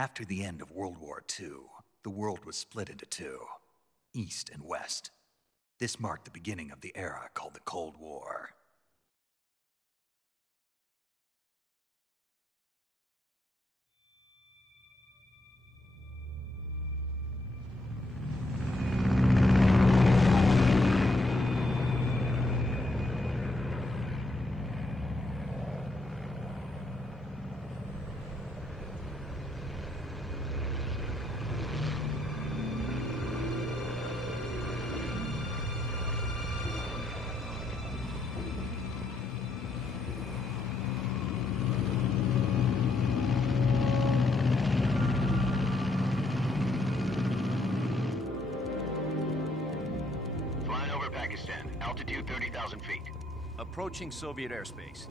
After the end of World War II, the world was split into two, East and West. This marked the beginning of the era called the Cold War. Pakistan, altitude 30,000 feet. Approaching Soviet airspace.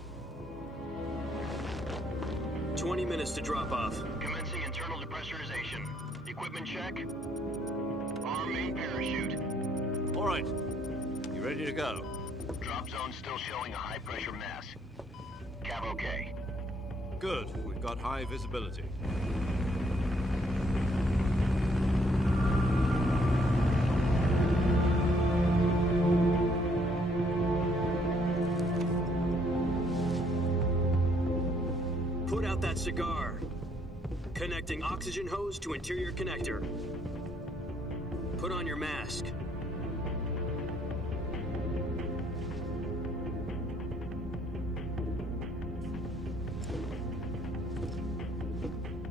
20 minutes to drop off. Commencing internal depressurization. Equipment check. Arm main parachute. All right. You ready to go? Drop zone still showing a high pressure mass. Cav okay. Good. We've got high visibility. Put out that cigar. Connecting oxygen hose to interior connector. Put on your mask.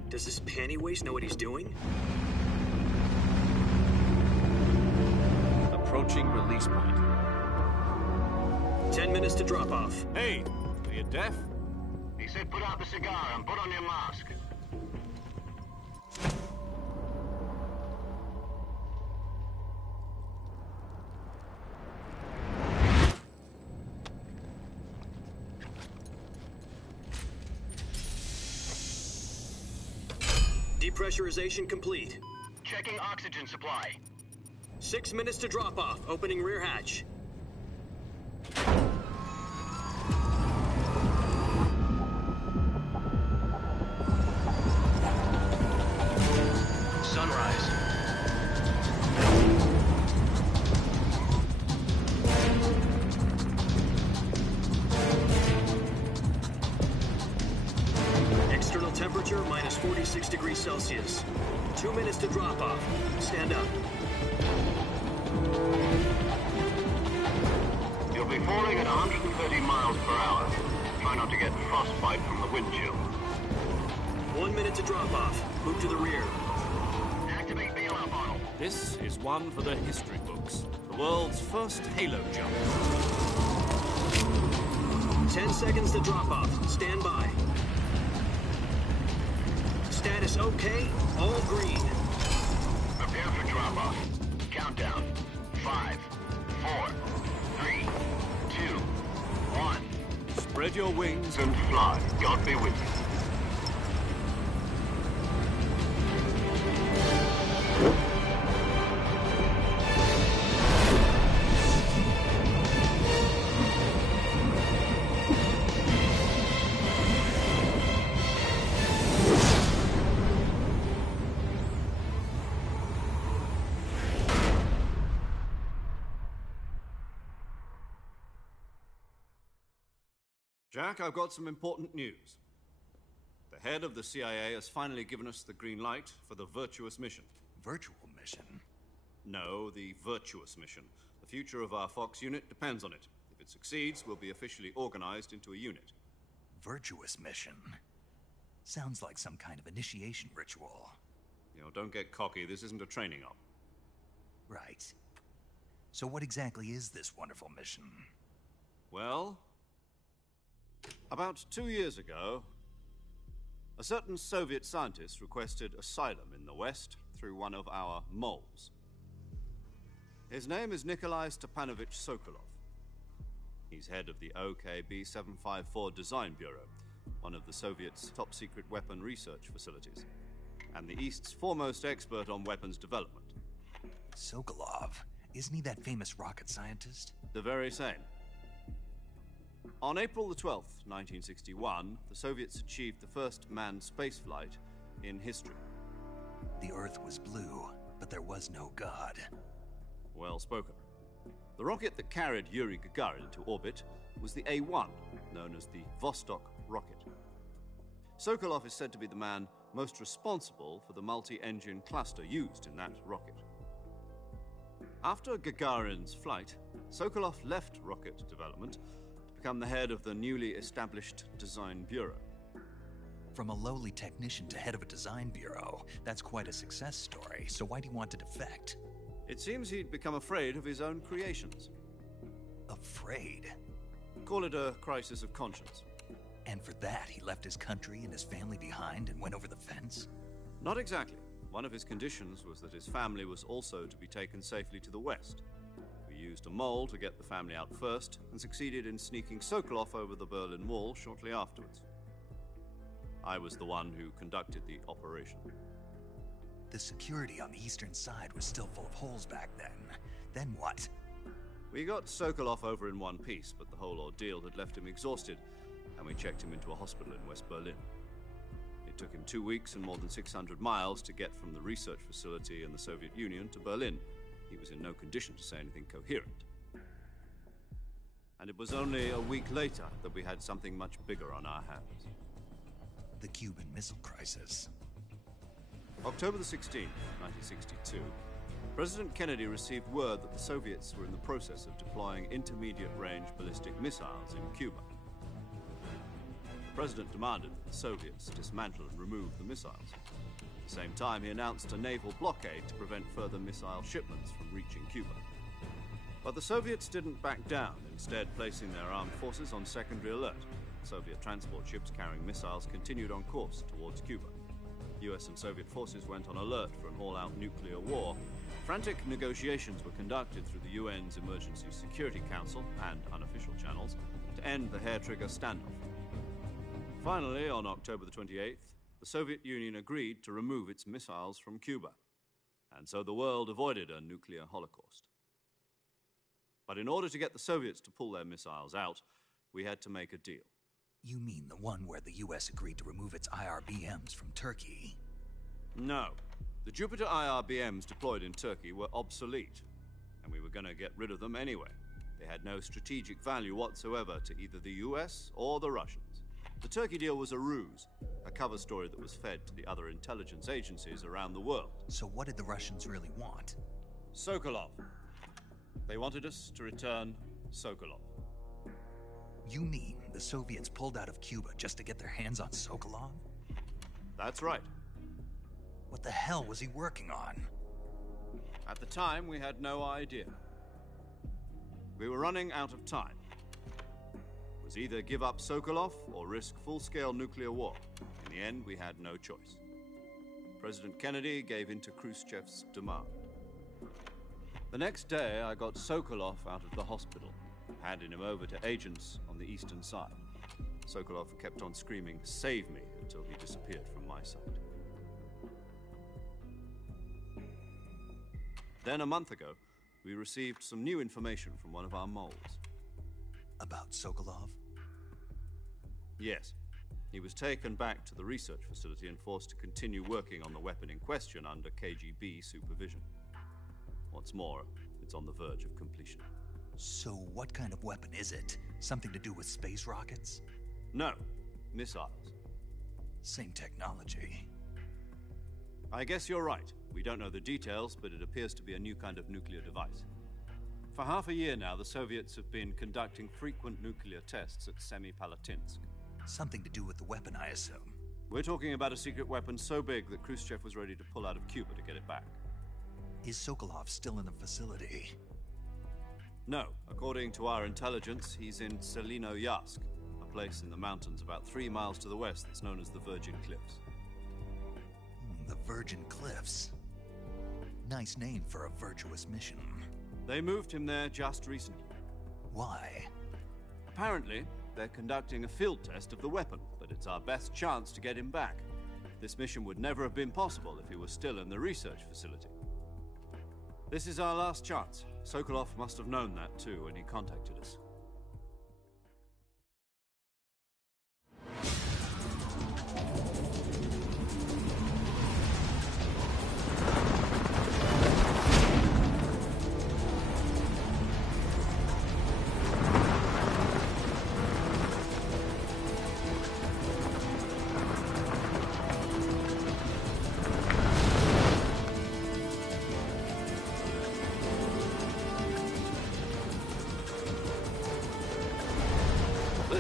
Does this panty waste know what he's doing? Approaching release point. 10 minutes to drop off. Hey, are you deaf? He said put out the cigar and put on your mask. Depressurization complete. Checking oxygen supply. 6 minutes to drop off. Opening rear hatch. Sunrise. External temperature minus 46 degrees Celsius. 2 minutes to drop off. Stand up. You'll be falling at 130 miles per hour. Try not to get frostbite from the wind chill. 1 minute to drop off. Move to the rear. Activate bailout model. This is one for the history books. The world's first halo jump. 10 seconds to drop off. Stand by. Status okay. All green. Prepare for drop-off. Countdown. 5, 4, 3, 2, 1. Spread your wings And fly. God be with you. Jack, I've got some important news. The head of the CIA has finally given us the green light for the Virtuous mission. Virtual mission? No, the Virtuous mission. The future of our Fox unit depends on it. If it succeeds, we'll be officially organized into a unit. Virtuous mission? Sounds like some kind of initiation ritual. You know, don't get cocky. This isn't a training op. Right. So what exactly is this wonderful mission? Well, about 2 years ago, a certain Soviet scientist requested asylum in the West through one of our moles. His name is Nikolai Stepanovich Sokolov. He's head of the OKB-754 Design Bureau, one of the Soviets' top-secret weapon research facilities, and the East's foremost expert on weapons development. Sokolov? Isn't he that famous rocket scientist? The very same. On April the 12th, 1961, the Soviets achieved the first manned spaceflight in history. The Earth was blue, but there was no God. Well spoken. The rocket that carried Yuri Gagarin into orbit was the A-1, known as the Vostok rocket. Sokolov is said to be the man most responsible for the multi-engine cluster used in that rocket. After Gagarin's flight, Sokolov left rocket development to become the head of the newly established Design Bureau. From a lowly technician to head of a design bureau, that's quite a success story, so why do you want to defect? It seems he'd become afraid of his own creations. Afraid? Call it a crisis of conscience. And for that, he left his country and his family behind and went over the fence? Not exactly. One of his conditions was that his family was also to be taken safely to the west. We used a mole to get the family out first and succeeded in sneaking Sokolov over the Berlin Wall shortly afterwards. I was the one who conducted the operation. The security on the eastern side was still full of holes back then. Then what? We got Sokolov over in one piece, but the whole ordeal had left him exhausted, and we checked him into a hospital in West Berlin. It took him 2 weeks and more than 600 miles to get from the research facility in the Soviet Union to Berlin. He was in no condition to say anything coherent. And it was only a week later that we had something much bigger on our hands. The Cuban Missile Crisis. October the 16th, 1962, President Kennedy received word that the Soviets were in the process of deploying intermediate-range ballistic missiles in Cuba. The president demanded that the Soviets dismantle and remove the missiles. At the same time, he announced a naval blockade to prevent further missile shipments from reaching Cuba. But the Soviets didn't back down, instead placing their armed forces on secondary alert. Soviet transport ships carrying missiles continued on course towards Cuba. US and Soviet forces went on alert for an all-out nuclear war. Frantic negotiations were conducted through the UN's Emergency Security Council and unofficial channels to end the hair-trigger standoff. Finally, on October the 28th, the Soviet Union agreed to remove its missiles from Cuba, and so the world avoided a nuclear holocaust. But in order to get the Soviets to pull their missiles out, we had to make a deal. You mean the one where the US agreed to remove its IRBMs from Turkey? No. The Jupiter IRBMs deployed in Turkey were obsolete, and we were going to get rid of them anyway. They had no strategic value whatsoever to either the US or the Russians. The Turkey deal was a ruse, a cover story that was fed to the other intelligence agencies around the world. So what did the Russians really want? Sokolov. They wanted us to return Sokolov. You mean the Soviets pulled out of Cuba just to get their hands on Sokolov? That's right. What the hell was he working on? At the time, we had no idea. We were running out of time. It was either give up Sokolov or risk full-scale nuclear war. In the end, we had no choice. President Kennedy gave in to Khrushchev's demand. The next day, I got Sokolov out of the hospital, handing him over to agents on the eastern side. Sokolov kept on screaming, "Save me," until he disappeared from my sight. Then, a month ago, we received some new information from one of our moles. About Sokolov? Yes. He was taken back to the research facility and forced to continue working on the weapon in question under KGB supervision. What's more, it's on the verge of completion. So what kind of weapon is it? Something to do with space rockets? No, missiles. Same technology. I guess you're right. We don't know the details, but it appears to be a new kind of nuclear device. For half a year now, the Soviets have been conducting frequent nuclear tests at Semipalatinsk. Something to do with the weapon, I assume. We're talking about a secret weapon so big that Khrushchev was ready to pull out of Cuba to get it back. Is Sokolov still in the facility? No. According to our intelligence, he's in Selinoyarsk, a place in the mountains about 3 miles to the west that's known as the Virgin Cliffs. The Virgin Cliffs. Nice name for a virtuous mission. They moved him there just recently. Why? Apparently, they're conducting a field test of the weapon, but it's our best chance to get him back. This mission would never have been possible if he was still in the research facility. This is our last chance. Sokolov must have known that too when he contacted us.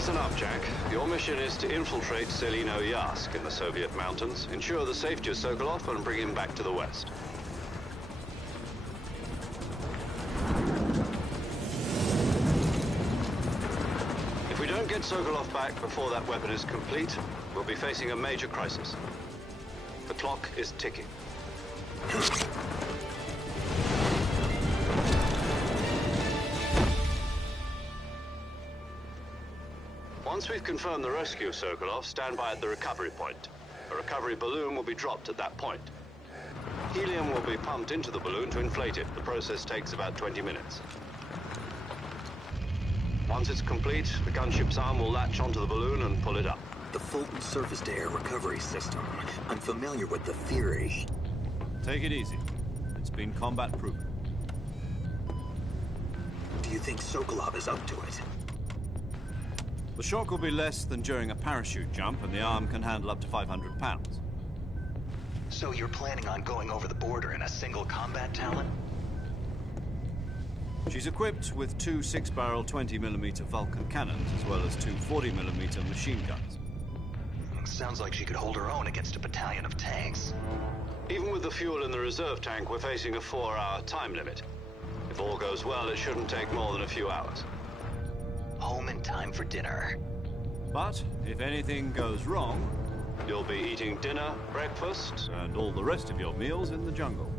Listen up, Jack. Your mission is to infiltrate Selino Yask in the Soviet mountains, ensure the safety of Sokolov, and bring him back to the West. If we don't get Sokolov back before that weapon is complete, we'll be facing a major crisis. The clock is ticking. Once we've confirmed the rescue of Sokolov, stand by at the recovery point. A recovery balloon will be dropped at that point. Helium will be pumped into the balloon to inflate it. The process takes about 20 minutes. Once it's complete, the gunship's arm will latch onto the balloon and pull it up. The Fulton surface-to-air recovery system. I'm familiar with the theory. Take it easy. It's been combat-proven. Do you think Sokolov is up to it? The shock will be less than during a parachute jump, and the arm can handle up to 500 pounds. So you're planning on going over the border in a single combat Talon? She's equipped with two 6-barrel 20mm Vulcan cannons, as well as two 40mm machine guns. Sounds like she could hold her own against a battalion of tanks. Even with the fuel in the reserve tank, we're facing a 4-hour time limit. If all goes well, it shouldn't take more than a few hours. Home in time for dinner. But if anything goes wrong, you'll be eating dinner, breakfast, and all the rest of your meals in the jungle.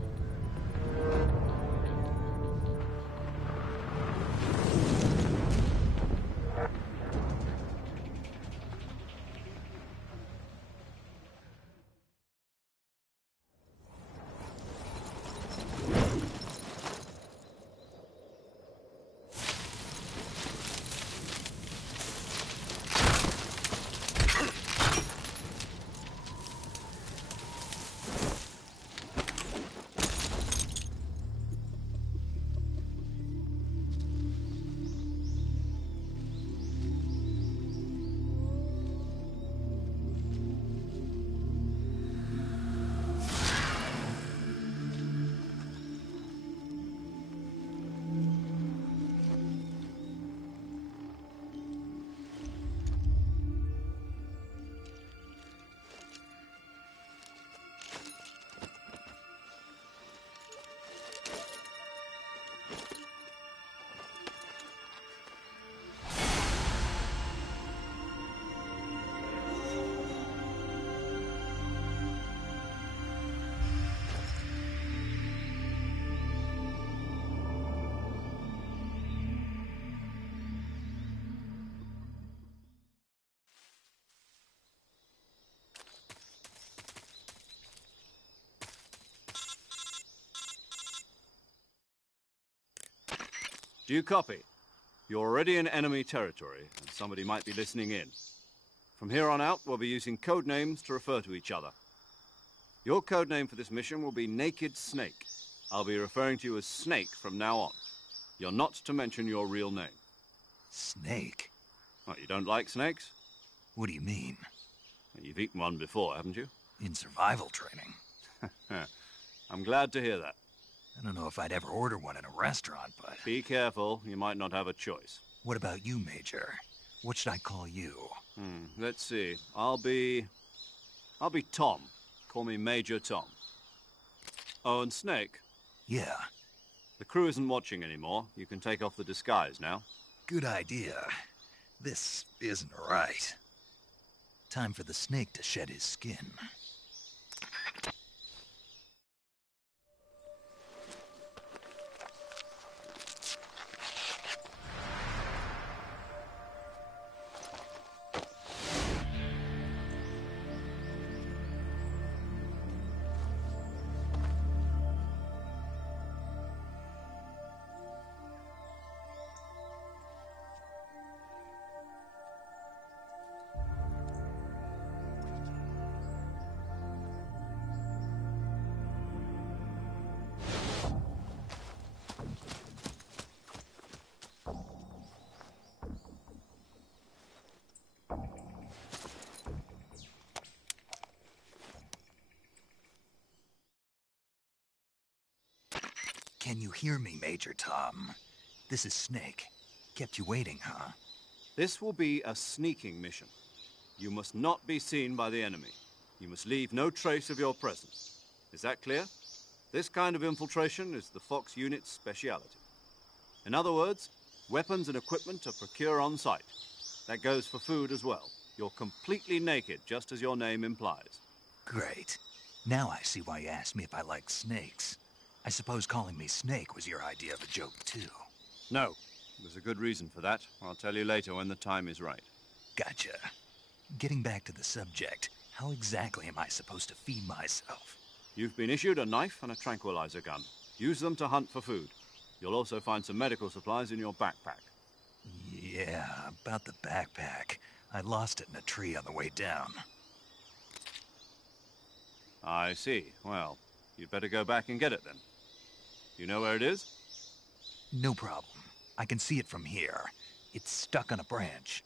Do you copy? You're already in enemy territory, and somebody might be listening in. From here on out, we'll be using code names to refer to each other. Your code name for this mission will be Naked Snake. I'll be referring to you as Snake from now on. You're not to mention your real name. Snake? What, you don't like snakes? What do you mean? You've eaten one before, haven't you? In survival training. I'm glad to hear that. I don't know if I'd ever order one in a restaurant, but... Be careful, you might not have a choice. What about you, Major? What should I call you? Let's see. I'll be Tom. Call me Major Tom. Oh, and Snake? Yeah. The crew isn't watching anymore. You can take off the disguise now. Good idea. This isn't right. Time for the snake to shed his skin. Can you hear me, Major Tom? This is Snake. Kept you waiting, huh? This will be a sneaking mission. You must not be seen by the enemy. You must leave no trace of your presence. Is that clear? This kind of infiltration is the Fox unit's speciality. In other words, weapons and equipment are procured on site. That goes for food as well. You're completely naked, just as your name implies. Great. Now I see why you asked me if I like snakes. I suppose calling me Snake was your idea of a joke, too. No. There's a good reason for that. I'll tell you later when the time is right. Gotcha. Getting back to the subject, how exactly am I supposed to feed myself? You've been issued a knife and a tranquilizer gun. Use them to hunt for food. You'll also find some medical supplies in your backpack. Yeah, about the backpack. I lost it in a tree on the way down. I see. Well, you'd better go back and get it then. You know where it is? No problem. I can see it from here. It's stuck on a branch.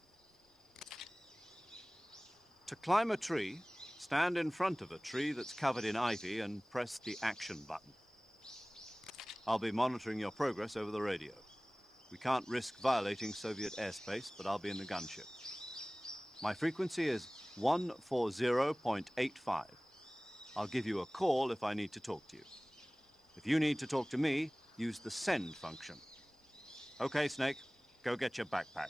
To climb a tree, stand in front of a tree that's covered in ivy and press the action button. I'll be monitoring your progress over the radio. We can't risk violating Soviet airspace, but I'll be in the gunship. My frequency is 140.85. I'll give you a call if I need to talk to you. If you need to talk to me, use the send function. Okay, Snake, go get your backpack.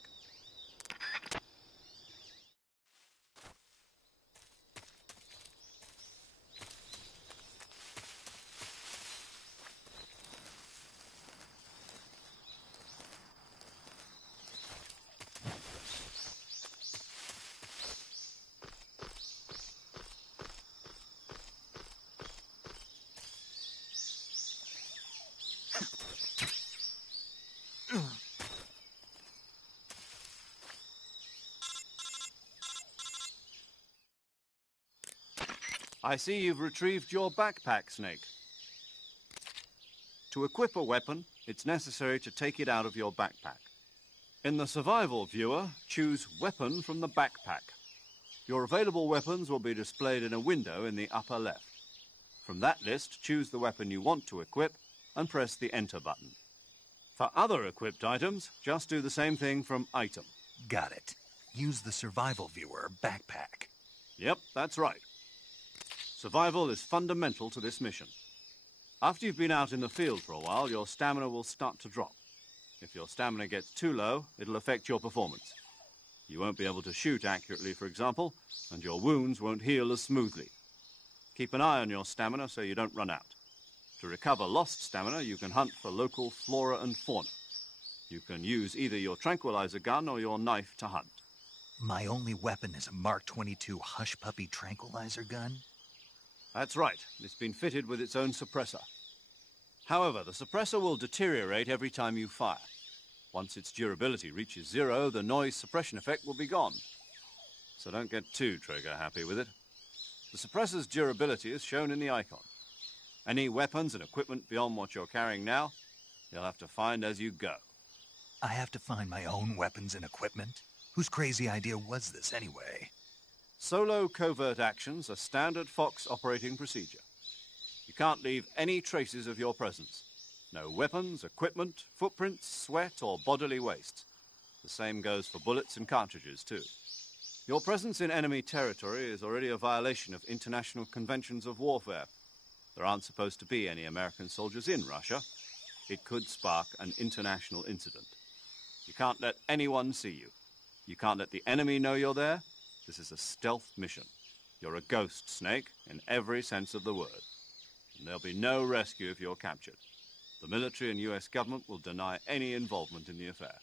I see you've retrieved your backpack, Snake. To equip a weapon, it's necessary to take it out of your backpack. In the survival viewer, choose Weapon from the backpack. Your available weapons will be displayed in a window in the upper left. From that list, choose the weapon you want to equip and press the Enter button. For other equipped items, just do the same thing from Item. Got it. Use the survival viewer backpack. Yep, that's right. Survival is fundamental to this mission. After you've been out in the field for a while, your stamina will start to drop. If your stamina gets too low, it'll affect your performance. You won't be able to shoot accurately, for example, and your wounds won't heal as smoothly. Keep an eye on your stamina so you don't run out. To recover lost stamina, you can hunt for local flora and fauna. You can use either your tranquilizer gun or your knife to hunt. My only weapon is a Mark 22 Hush Puppy tranquilizer gun? That's right. It's been fitted with its own suppressor. However, the suppressor will deteriorate every time you fire. Once its durability reaches 0, the noise suppression effect will be gone. So don't get too trigger-happy with it. The suppressor's durability is shown in the icon. Any weapons and equipment beyond what you're carrying now, you'll have to find as you go. I have to find my own weapons and equipment? Whose crazy idea was this, anyway? Solo covert actions are standard Fox operating procedure. You can't leave any traces of your presence. No weapons, equipment, footprints, sweat, or bodily waste. The same goes for bullets and cartridges, too. Your presence in enemy territory is already a violation of international conventions of warfare. There aren't supposed to be any American soldiers in Russia. It could spark an international incident. You can't let anyone see you. You can't let the enemy know you're there. This is a stealth mission. You're a ghost, Snake, in every sense of the word. And there'll be no rescue if you're captured. The military and U.S. government will deny any involvement in the affair.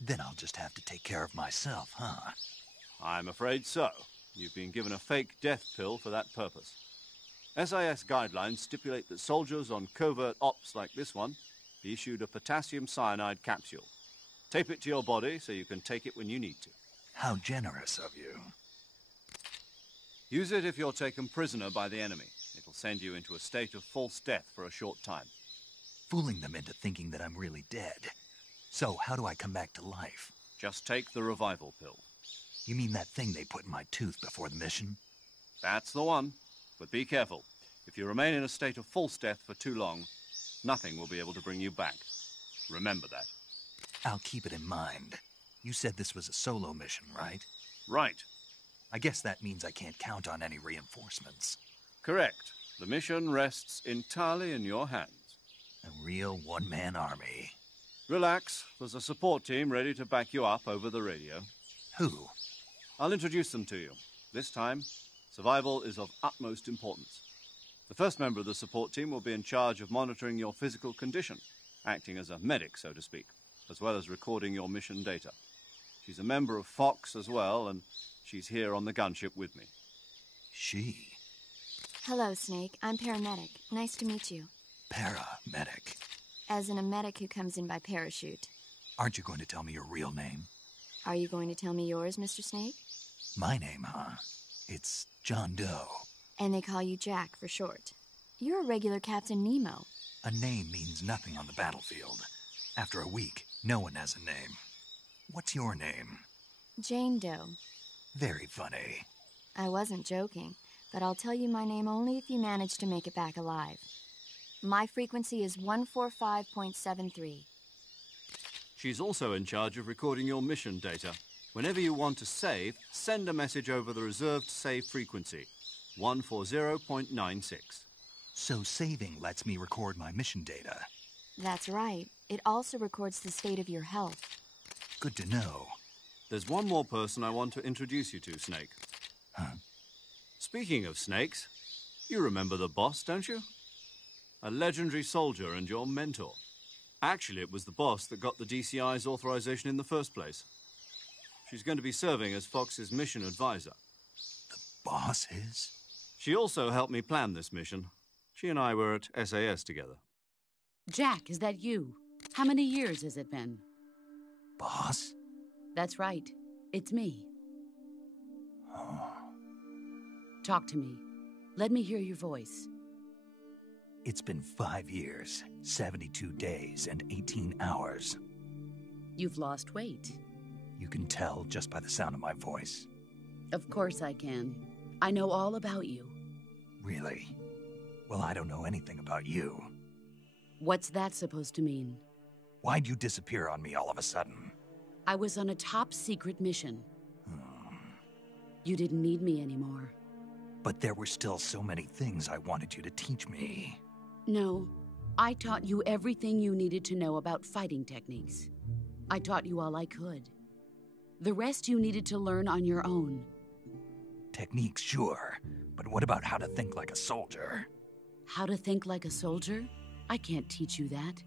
Then I'll just have to take care of myself, huh? I'm afraid so. You've been given a fake death pill for that purpose. SIS guidelines stipulate that soldiers on covert ops like this one be issued a potassium cyanide capsule. Tape it to your body so you can take it when you need to. How generous of you. Use it if you're taken prisoner by the enemy. It'll send you into a state of false death for a short time. Fooling them into thinking that I'm really dead. So, how do I come back to life? Just take the revival pill. You mean that thing they put in my tooth before the mission? That's the one. But be careful. If you remain in a state of false death for too long, nothing will be able to bring you back. Remember that. I'll keep it in mind. You said this was a solo mission, right? Right. I guess that means I can't count on any reinforcements. Correct. The mission rests entirely in your hands. A real one-man army. Relax. There's a support team ready to back you up over the radio. Who? I'll introduce them to you. This time, survival is of utmost importance. The first member of the support team will be in charge of monitoring your physical condition, acting as a medic, so to speak, as well as recording your mission data. She's a member of Fox as well, and she's here on the gunship with me. She? Hello, Snake. I'm paramedic. Nice to meet you. Paramedic. As in a medic who comes in by parachute. Aren't you going to tell me your real name? Are you going to tell me yours, Mr. Snake? My name, huh? It's John Doe. And they call you Jack for short. You're a regular Captain Nemo. A name means nothing on the battlefield. After a week, no one has a name. What's your name? Jane Doe. Very funny. I wasn't joking, but I'll tell you my name only if you manage to make it back alive. My frequency is 145.73. She's also in charge of recording your mission data. Whenever you want to save, send a message over the reserved save frequency, 140.96. So saving lets me record my mission data. That's right. It also records the state of your health. Good to know. There's one more person I want to introduce you to, Snake. Huh? Speaking of snakes, you remember the boss, don't you? A legendary soldier and your mentor. Actually, it was the boss that got the DCI's authorization in the first place. She's going to be serving as Fox's mission advisor. The boss is? She also helped me plan this mission. She and I were at SAS together. Jack, is that you? How many years has it been? Boss? That's right. It's me. Oh. Talk to me. Let me hear your voice. It's been 5 years, 72 days, and 18 hours. You've lost weight. You can tell just by the sound of my voice. Of course I can. I know all about you. Really? Well, I don't know anything about you. What's that supposed to mean? Why'd you disappear on me all of a sudden? I was on a top-secret mission. You didn't need me anymore. But there were still so many things I wanted you to teach me. No, I taught you everything you needed to know about fighting techniques. I taught you all I could. The rest you needed to learn on your own. Techniques, sure. But what about how to think like a soldier? How to think like a soldier? I can't teach you that.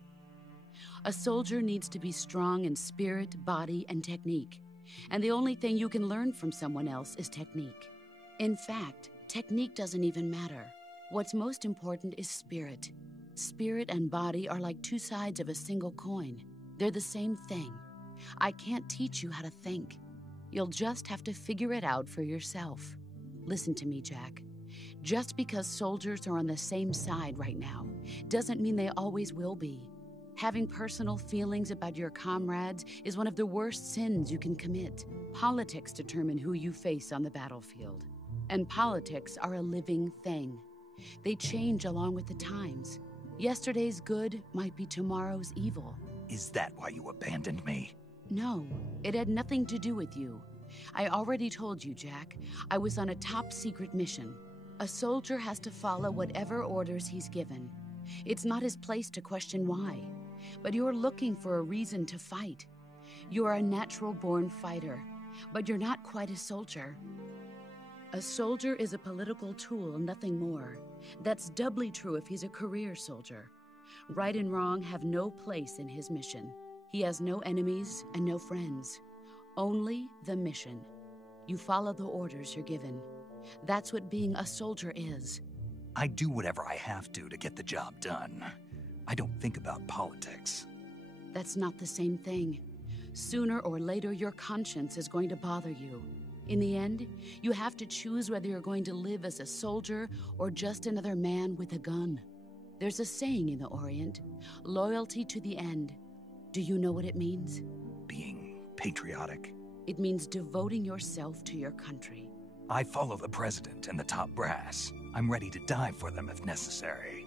A soldier needs to be strong in spirit, body, and technique. And the only thing you can learn from someone else is technique. In fact, technique doesn't even matter. What's most important is spirit. Spirit and body are like two sides of a single coin. They're the same thing. I can't teach you how to think. You'll just have to figure it out for yourself. Listen to me, Jack. Just because soldiers are on the same side right now doesn't mean they always will be. Having personal feelings about your comrades is one of the worst sins you can commit. Politics determine who you face on the battlefield. And politics are a living thing. They change along with the times. Yesterday's good might be tomorrow's evil. Is that why you abandoned me? No, it had nothing to do with you. I already told you, Jack. I was on a top-secret mission. A soldier has to follow whatever orders he's given. It's not his place to question why. But you're looking for a reason to fight. You're a natural-born fighter, but you're not quite a soldier. A soldier is a political tool, nothing more. That's doubly true if he's a career soldier. Right and wrong have no place in his mission. He has no enemies and no friends. Only the mission. You follow the orders you're given. That's what being a soldier is. I do whatever I have to get the job done. I don't think about politics. That's not the same thing. Sooner or later, your conscience is going to bother you. In the end, you have to choose whether you're going to live as a soldier or just another man with a gun. There's a saying in the Orient, loyalty to the end. Do you know what it means? Being patriotic. It means devoting yourself to your country. I follow the president and the top brass. I'm ready to die for them if necessary.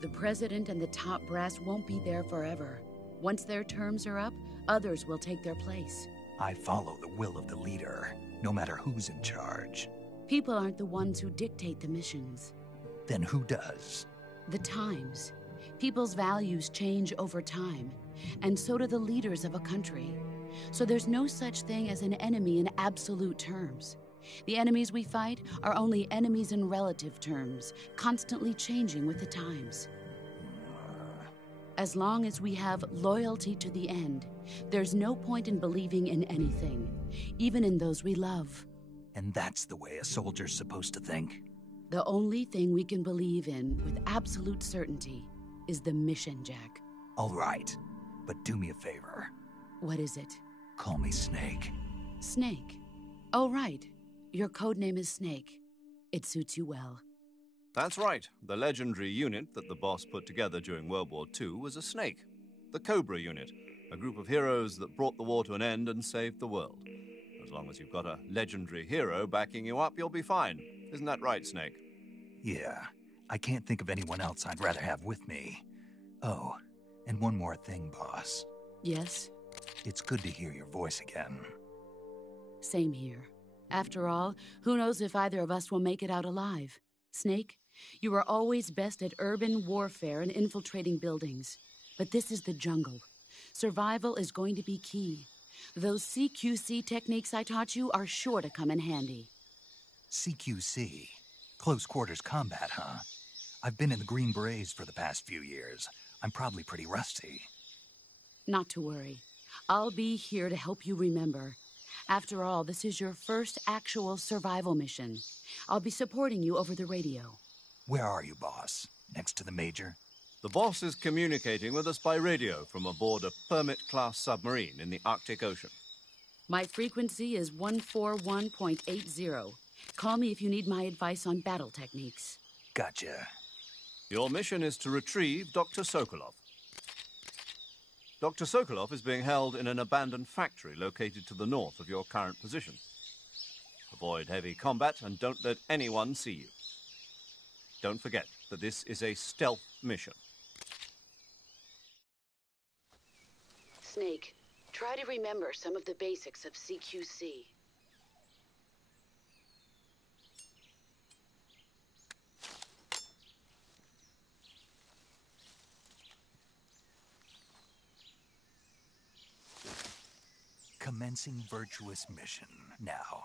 The president and the top brass won't be there forever. Once their terms are up, others will take their place. I follow the will of the leader, no matter who's in charge. People aren't the ones who dictate the missions. Then who does? The times. People's values change over time, and so do the leaders of a country. So there's no such thing as an enemy in absolute terms. The enemies we fight are only enemies in relative terms, constantly changing with the times. As long as we have loyalty to the end, there's no point in believing in anything, even in those we love. And that's the way a soldier's supposed to think? The only thing we can believe in with absolute certainty is the mission, Jack. All right, but do me a favor. What is it? Call me Snake. Snake. Oh, right. Your codename is Snake. It suits you well. That's right. The legendary unit that the boss put together during World War II was a snake. The Cobra unit, a group of heroes that brought the war to an end and saved the world. As long as you've got a legendary hero backing you up, you'll be fine. Isn't that right, Snake? Yeah, I can't think of anyone else I'd rather have with me. Oh, and one more thing, boss. Yes? It's good to hear your voice again. Same here. After all, who knows if either of us will make it out alive? Snake, you are always best at urban warfare and infiltrating buildings. But this is the jungle. Survival is going to be key. Those CQC techniques I taught you are sure to come in handy. CQC? Close quarters combat, huh? I've been in the Green Berets for the past few years. I'm probably pretty rusty. Not to worry. I'll be here to help you remember. After all, this is your first actual survival mission. I'll be supporting you over the radio. Where are you, boss? Next to the Major? The boss is communicating with us by radio from aboard a Permit-class submarine in the Arctic Ocean. My frequency is 141.80. Call me if you need my advice on battle techniques. Gotcha. Your mission is to retrieve Dr. Sokolov. Dr. Sokolov is being held in an abandoned factory located to the north of your current position. Avoid heavy combat and don't let anyone see you. Don't forget that this is a stealth mission. Snake, try to remember some of the basics of CQC. Commencing virtuous mission now.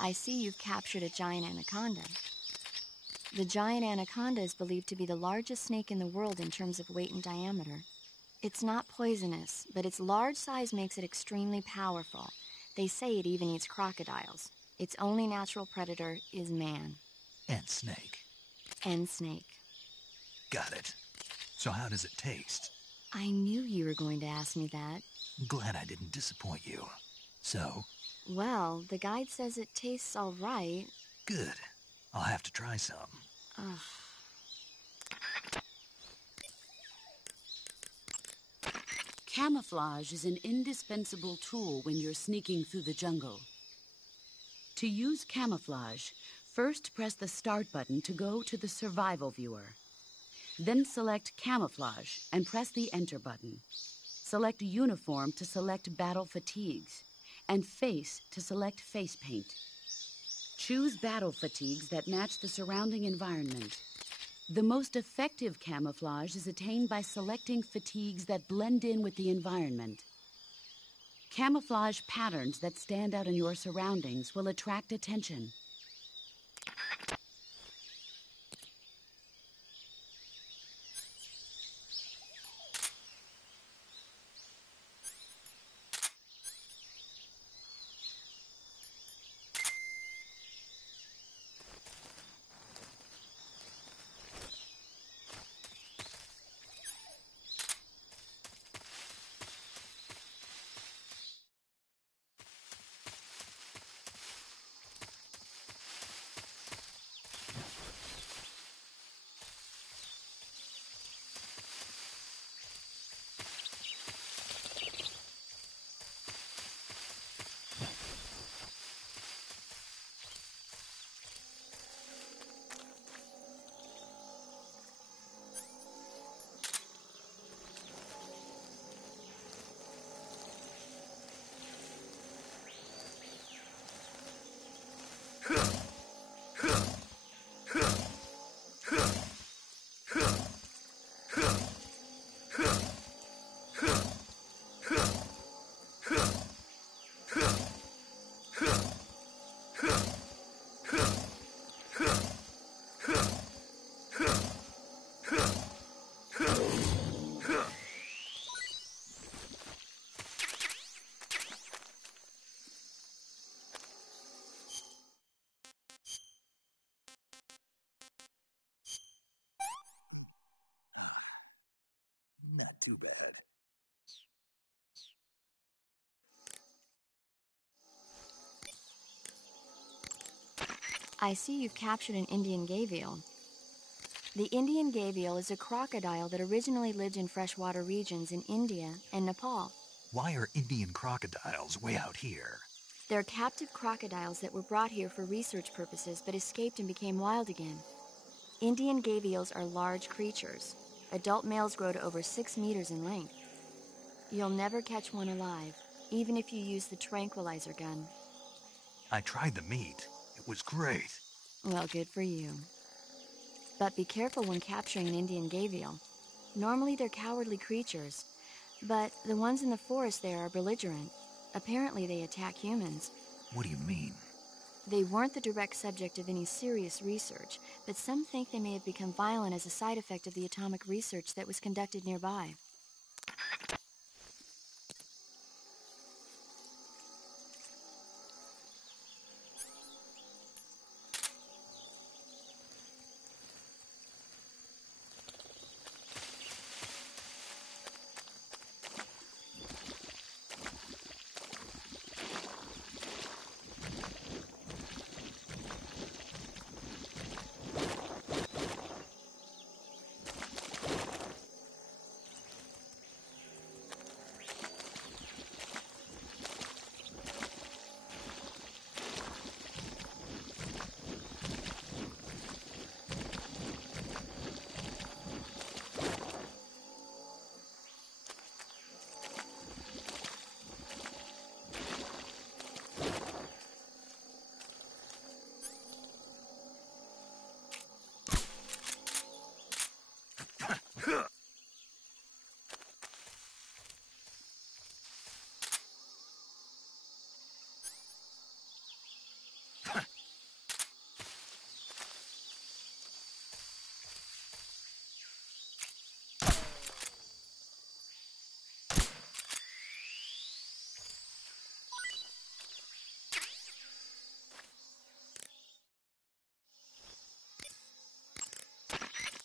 I see you've captured a giant anaconda. The giant anaconda is believed to be the largest snake in the world in terms of weight and diameter. It's not poisonous, but its large size makes it extremely powerful. They say it even eats crocodiles. Its only natural predator is man. And Snake. And Snake. Got it. So how does it taste? I knew you were going to ask me that. Glad I didn't disappoint you. So? Well, the guide says it tastes all right. Good. I'll have to try some. Ugh. Camouflage is an indispensable tool when you're sneaking through the jungle. To use camouflage, first press the Start button to go to the Survival viewer. Then select Camouflage and press the Enter button. Select Uniform to select Battle Fatigues, and Face to select Face Paint. Choose battle fatigues that match the surrounding environment. The most effective camouflage is attained by selecting fatigues that blend in with the environment. Camouflage patterns that stand out in your surroundings will attract attention. Too bad. I see you've captured an Indian gavial. The Indian gavial is a crocodile that originally lived in freshwater regions in India and Nepal. Why are Indian crocodiles way out here? They're captive crocodiles that were brought here for research purposes but escaped and became wild again. Indian gavials are large creatures. Adult males grow to over 6 meters in length. You'll never catch one alive, even if you use the tranquilizer gun. I tried the meat. It was great. Well, good for you. But be careful when capturing an Indian gavial. Normally they're cowardly creatures, but the ones in the forest there are belligerent. Apparently they attack humans. What do you mean? They weren't the direct subject of any serious research, but some think they may have become violent as a side effect of the atomic research that was conducted nearby.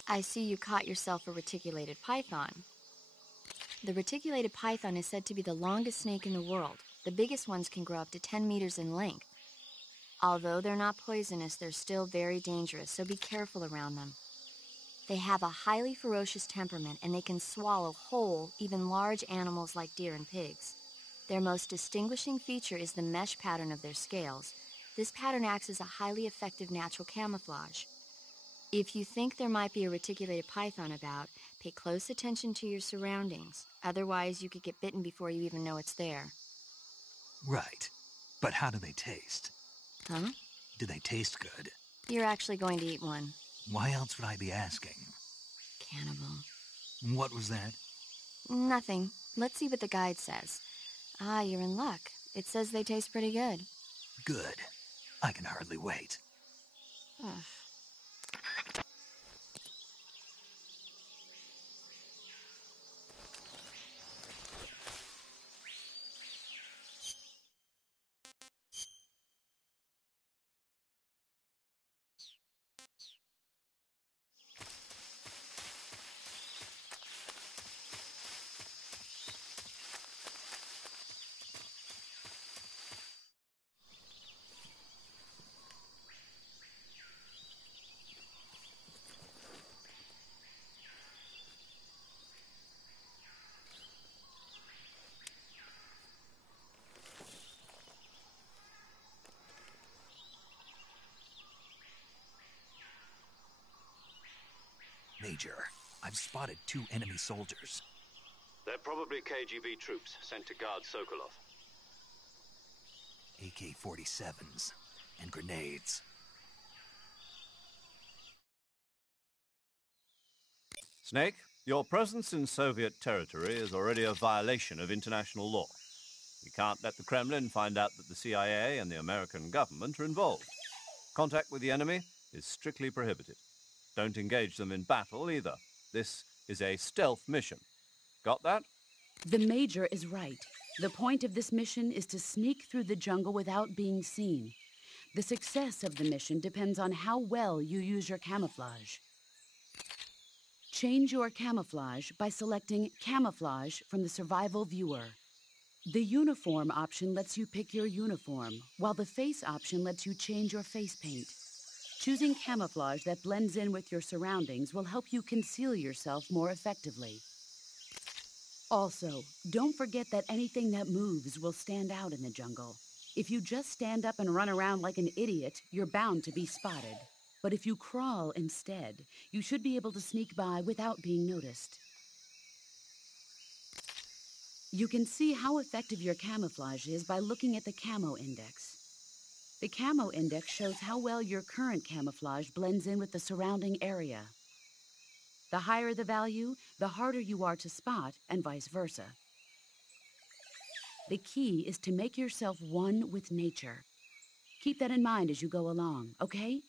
I see you caught yourself a reticulated python. The reticulated python is said to be the longest snake in the world. The biggest ones can grow up to 10 meters in length. Although they're not poisonous, they're still very dangerous, so be careful around them. They have a highly ferocious temperament, and they can swallow whole, even large animals like deer and pigs. Their most distinguishing feature is the mesh pattern of their scales. This pattern acts as a highly effective natural camouflage. If you think there might be a reticulated python about, pay close attention to your surroundings. Otherwise, you could get bitten before you even know it's there. Right. But how do they taste? Huh? Do they taste good? You're actually going to eat one. Why else would I be asking? Cannibal. What was that? Nothing. Let's see what the guide says. Ah, you're in luck. It says they taste pretty good. Good. I can hardly wait. Ugh. Major, I've spotted 2 enemy soldiers. They're probably KGB troops sent to guard Sokolov. AK-47s and grenades. Snake, your presence in Soviet territory is already a violation of international law. We can't let the Kremlin find out that the CIA and the American government are involved. Contact with the enemy is strictly prohibited. Don't engage them in battle either. This is a stealth mission. Got that? The Major is right. The point of this mission is to sneak through the jungle without being seen. The success of the mission depends on how well you use your camouflage. Change your camouflage by selecting Camouflage from the Survival Viewer. The Uniform option lets you pick your uniform, while the Face option lets you change your face paint. Choosing camouflage that blends in with your surroundings will help you conceal yourself more effectively. Also, don't forget that anything that moves will stand out in the jungle. If you just stand up and run around like an idiot, you're bound to be spotted. But if you crawl instead, you should be able to sneak by without being noticed. You can see how effective your camouflage is by looking at the Camo Index. The Camo Index shows how well your current camouflage blends in with the surrounding area. The higher the value, the harder you are to spot, and vice versa. The key is to make yourself one with nature. Keep that in mind as you go along, okay?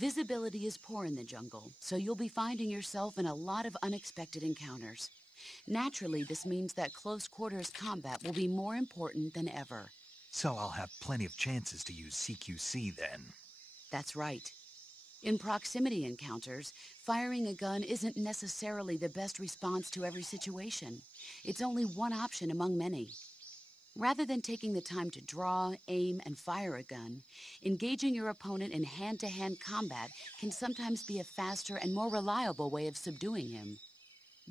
Visibility is poor in the jungle, so you'll be finding yourself in a lot of unexpected encounters. Naturally, this means that close quarters combat will be more important than ever. So I'll have plenty of chances to use CQC then. That's right. In proximity encounters, firing a gun isn't necessarily the best response to every situation. It's only one option among many. Rather than taking the time to draw, aim, and fire a gun, engaging your opponent in hand-to-hand combat can sometimes be a faster and more reliable way of subduing him.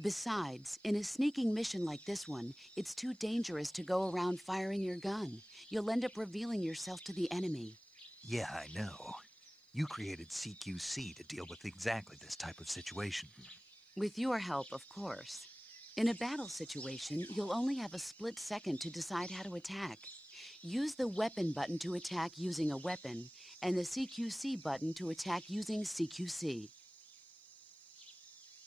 Besides, in a sneaking mission like this one, it's too dangerous to go around firing your gun. You'll end up revealing yourself to the enemy. Yeah, I know. You created CQC to deal with exactly this type of situation. With your help, of course. In a battle situation, you'll only have a split second to decide how to attack. Use the weapon button to attack using a weapon, and the CQC button to attack using CQC.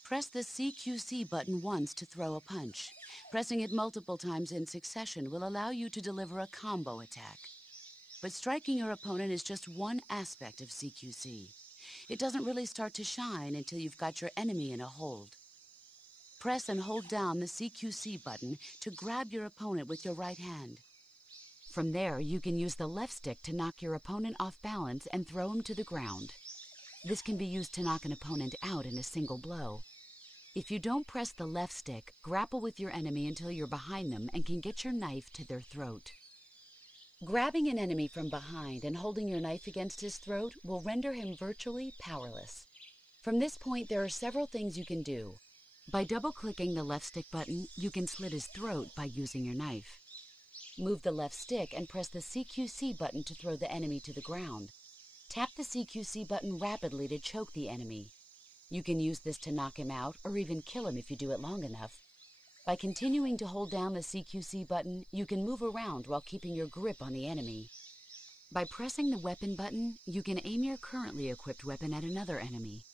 Press the CQC button once to throw a punch. Pressing it multiple times in succession will allow you to deliver a combo attack. But striking your opponent is just one aspect of CQC. It doesn't really start to shine until you've got your enemy in a hold. Press and hold down the CQC button to grab your opponent with your right hand. From there, you can use the left stick to knock your opponent off balance and throw him to the ground. This can be used to knock an opponent out in a single blow. If you don't press the left stick, grapple with your enemy until you're behind them and can get your knife to their throat. Grabbing an enemy from behind and holding your knife against his throat will render him virtually powerless. From this point, there are several things you can do. By double-clicking the left stick button, you can slit his throat by using your knife. Move the left stick and press the CQC button to throw the enemy to the ground. Tap the CQC button rapidly to choke the enemy. You can use this to knock him out or even kill him if you do it long enough. By continuing to hold down the CQC button, you can move around while keeping your grip on the enemy. By pressing the weapon button, you can aim your currently equipped weapon at another enemy.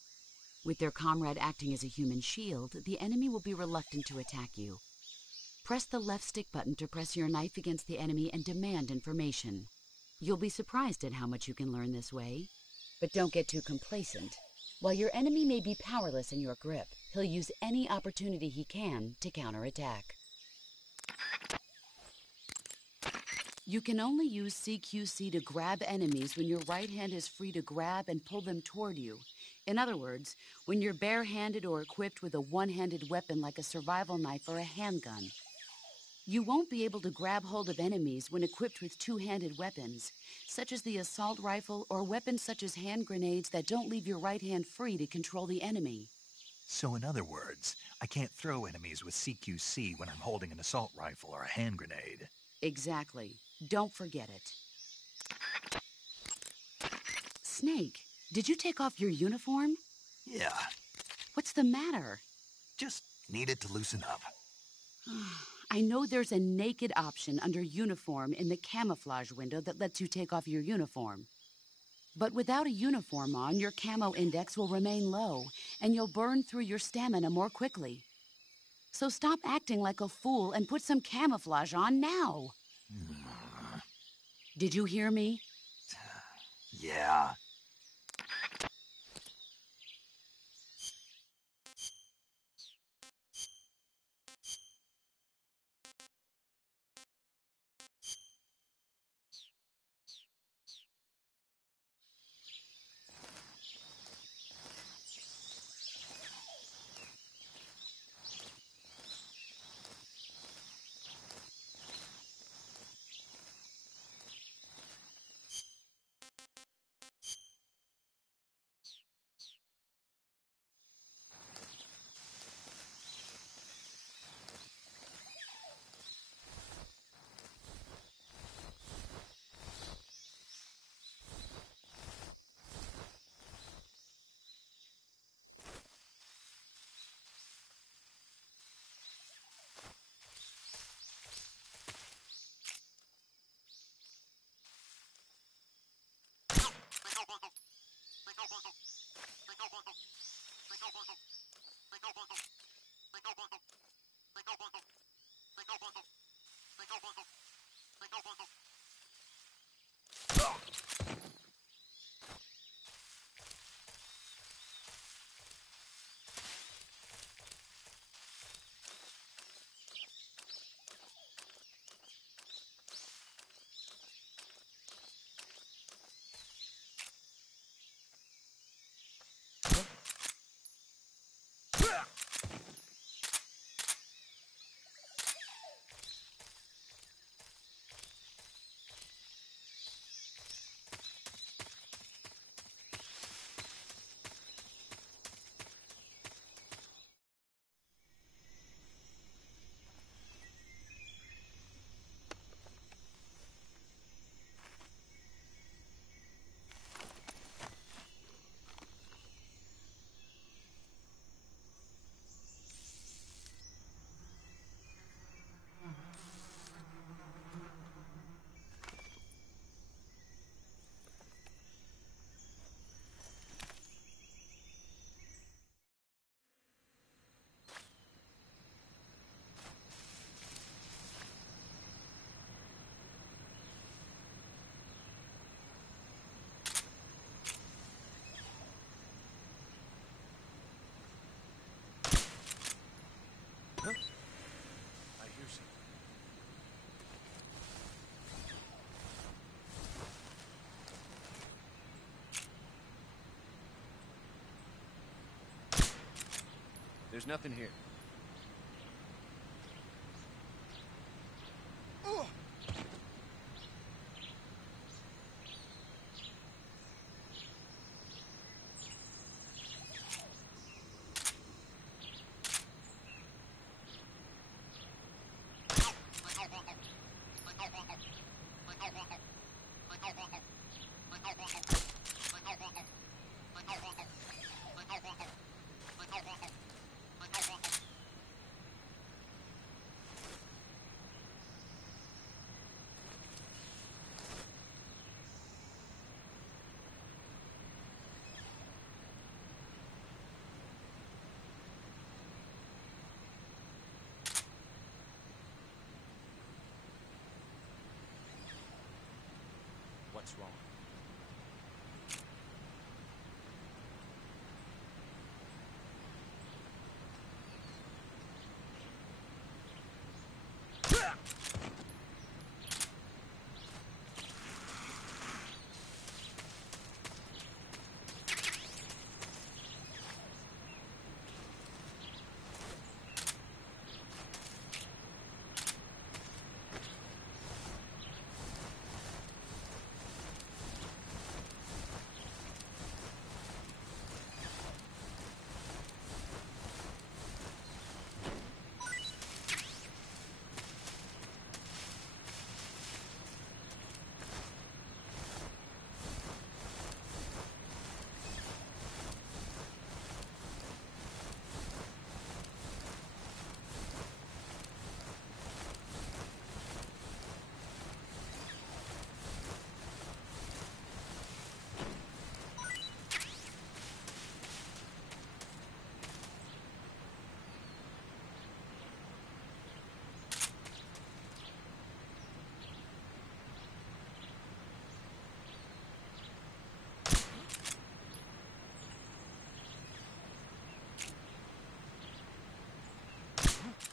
With their comrade acting as a human shield, the enemy will be reluctant to attack you. Press the left stick button to press your knife against the enemy and demand information. You'll be surprised at how much you can learn this way. But don't get too complacent. While your enemy may be powerless in your grip, he'll use any opportunity he can to counterattack. You can only use CQC to grab enemies when your right hand is free to grab and pull them toward you. In other words, when you're barehanded or equipped with a one-handed weapon like a survival knife or a handgun. You won't be able to grab hold of enemies when equipped with two-handed weapons, such as the assault rifle or weapons such as hand grenades that don't leave your right hand free to control the enemy. So in other words, I can't throw enemies with CQC when I'm holding an assault rifle or a hand grenade. Exactly. Don't forget it. Snake, did you take off your uniform? Yeah, What's the matter? just needed to loosen up. I know there's a naked option under uniform in the camouflage window that lets you take off your uniform. But without a uniform on, your camo index will remain low, and you'll burn through your stamina more quickly. So stop acting like a fool and put some camouflage on now. Did you hear me? Yeah. There's nothing here. What's wrong?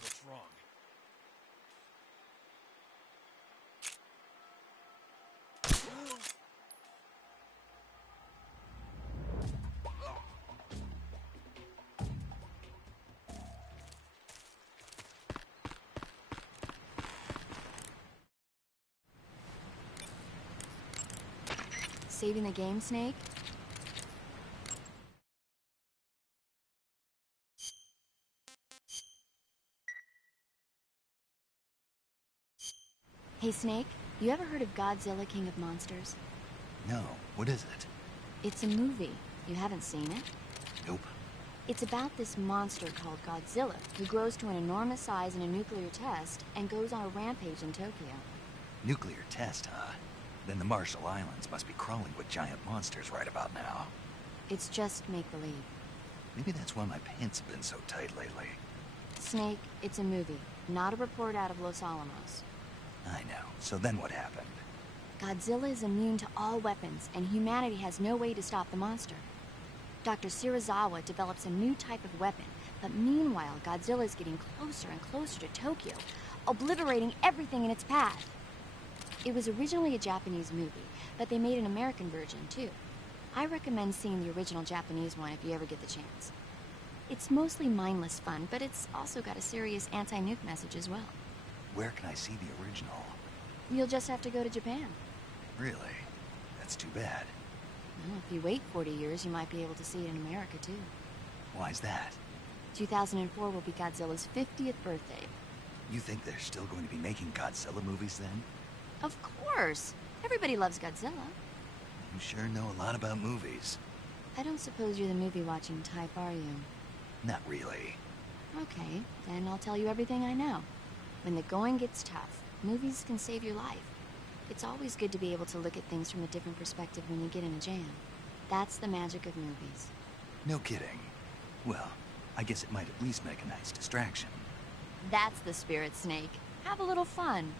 What's wrong? Saving the game, Snake? Hey, Snake, you ever heard of Godzilla King of Monsters? No, what is it? It's a movie. You haven't seen it? Nope. It's about this monster called Godzilla, who grows to an enormous size in a nuclear test and goes on a rampage in Tokyo. Nuclear test, huh? Then the Marshall Islands must be crawling with giant monsters right about now. It's just make-believe. Maybe that's why my pants have been so tight lately. Snake, it's a movie, not a report out of Los Alamos. I know. So then what happened? Godzilla is immune to all weapons, and humanity has no way to stop the monster. Dr. Shirazawa develops a new type of weapon, but meanwhile, Godzilla is getting closer and closer to Tokyo, obliterating everything in its path. It was originally a Japanese movie, but they made an American version, too. I recommend seeing the original Japanese one if you ever get the chance. It's mostly mindless fun, but it's also got a serious anti-nuke message as well. Where can I see the original? You'll just have to go to Japan. Really? That's too bad. Well, if you wait 40 years, you might be able to see it in America, too. Why's that? 2004 will be Godzilla's 50th birthday. You think they're still going to be making Godzilla movies then? Of course! Everybody loves Godzilla. You sure know a lot about movies. I don't suppose you're the movie-watching type, are you? Not really. Okay, then I'll tell you everything I know. When the going gets tough, movies can save your life. It's always good to be able to look at things from a different perspective when you get in a jam. That's the magic of movies. No kidding. Well, I guess it might at least make a nice distraction. That's the spirit, Snake. Have a little fun.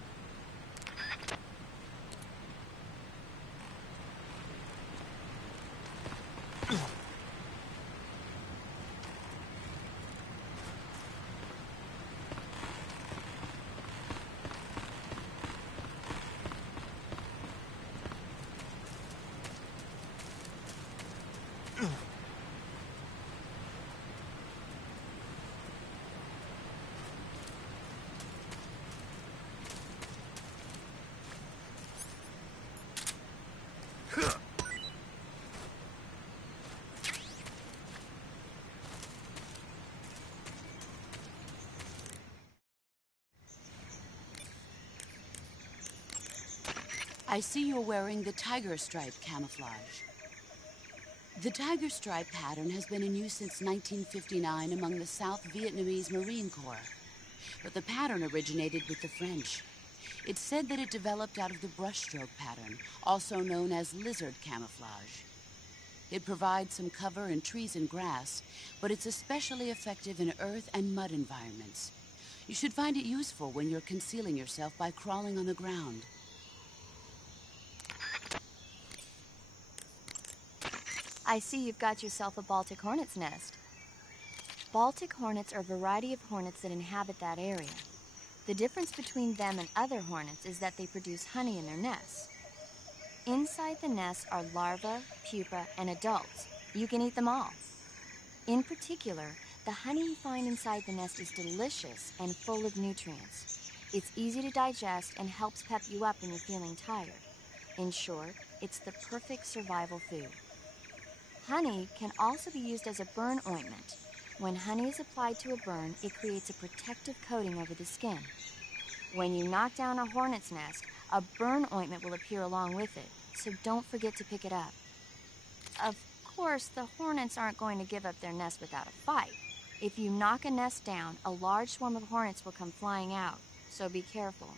I see you're wearing the tiger stripe camouflage. The tiger stripe pattern has been in use since 1959 among the South Vietnamese Marine Corps. But the pattern originated with the French. It's said that it developed out of the brushstroke pattern, also known as lizard camouflage. It provides some cover in trees and grass, but it's especially effective in earth and mud environments. You should find it useful when you're concealing yourself by crawling on the ground. I see you've got yourself a Baltic hornet's nest. Baltic hornets are a variety of hornets that inhabit that area. The difference between them and other hornets is that they produce honey in their nests. Inside the nest are larvae, pupa, and adults. You can eat them all. In particular, the honey you find inside the nest is delicious and full of nutrients. It's easy to digest and helps pep you up when you're feeling tired. In short, it's the perfect survival food. Honey can also be used as a burn ointment. When honey is applied to a burn, it creates a protective coating over the skin. When you knock down a hornet's nest, a burn ointment will appear along with it, so don't forget to pick it up. Of course, the hornets aren't going to give up their nest without a fight. If you knock a nest down, a large swarm of hornets will come flying out, so be careful.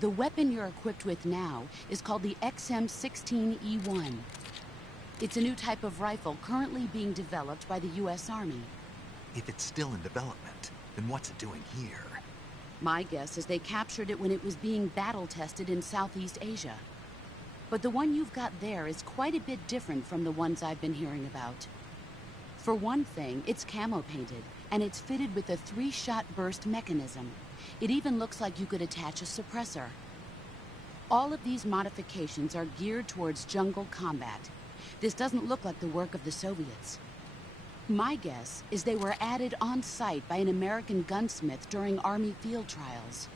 The weapon you're equipped with now is called the XM-16E1. It's a new type of rifle currently being developed by the U.S. Army. If it's still in development, then what's it doing here? My guess is they captured it when it was being battle-tested in Southeast Asia. But the one you've got there is quite a bit different from the ones I've been hearing about. For one thing, it's camo-painted, and it's fitted with a 3-shot burst mechanism. It even looks like you could attach a suppressor. All of these modifications are geared towards jungle combat. This doesn't look like the work of the Soviets. My guess is they were added on site by an American gunsmith during Army field trials.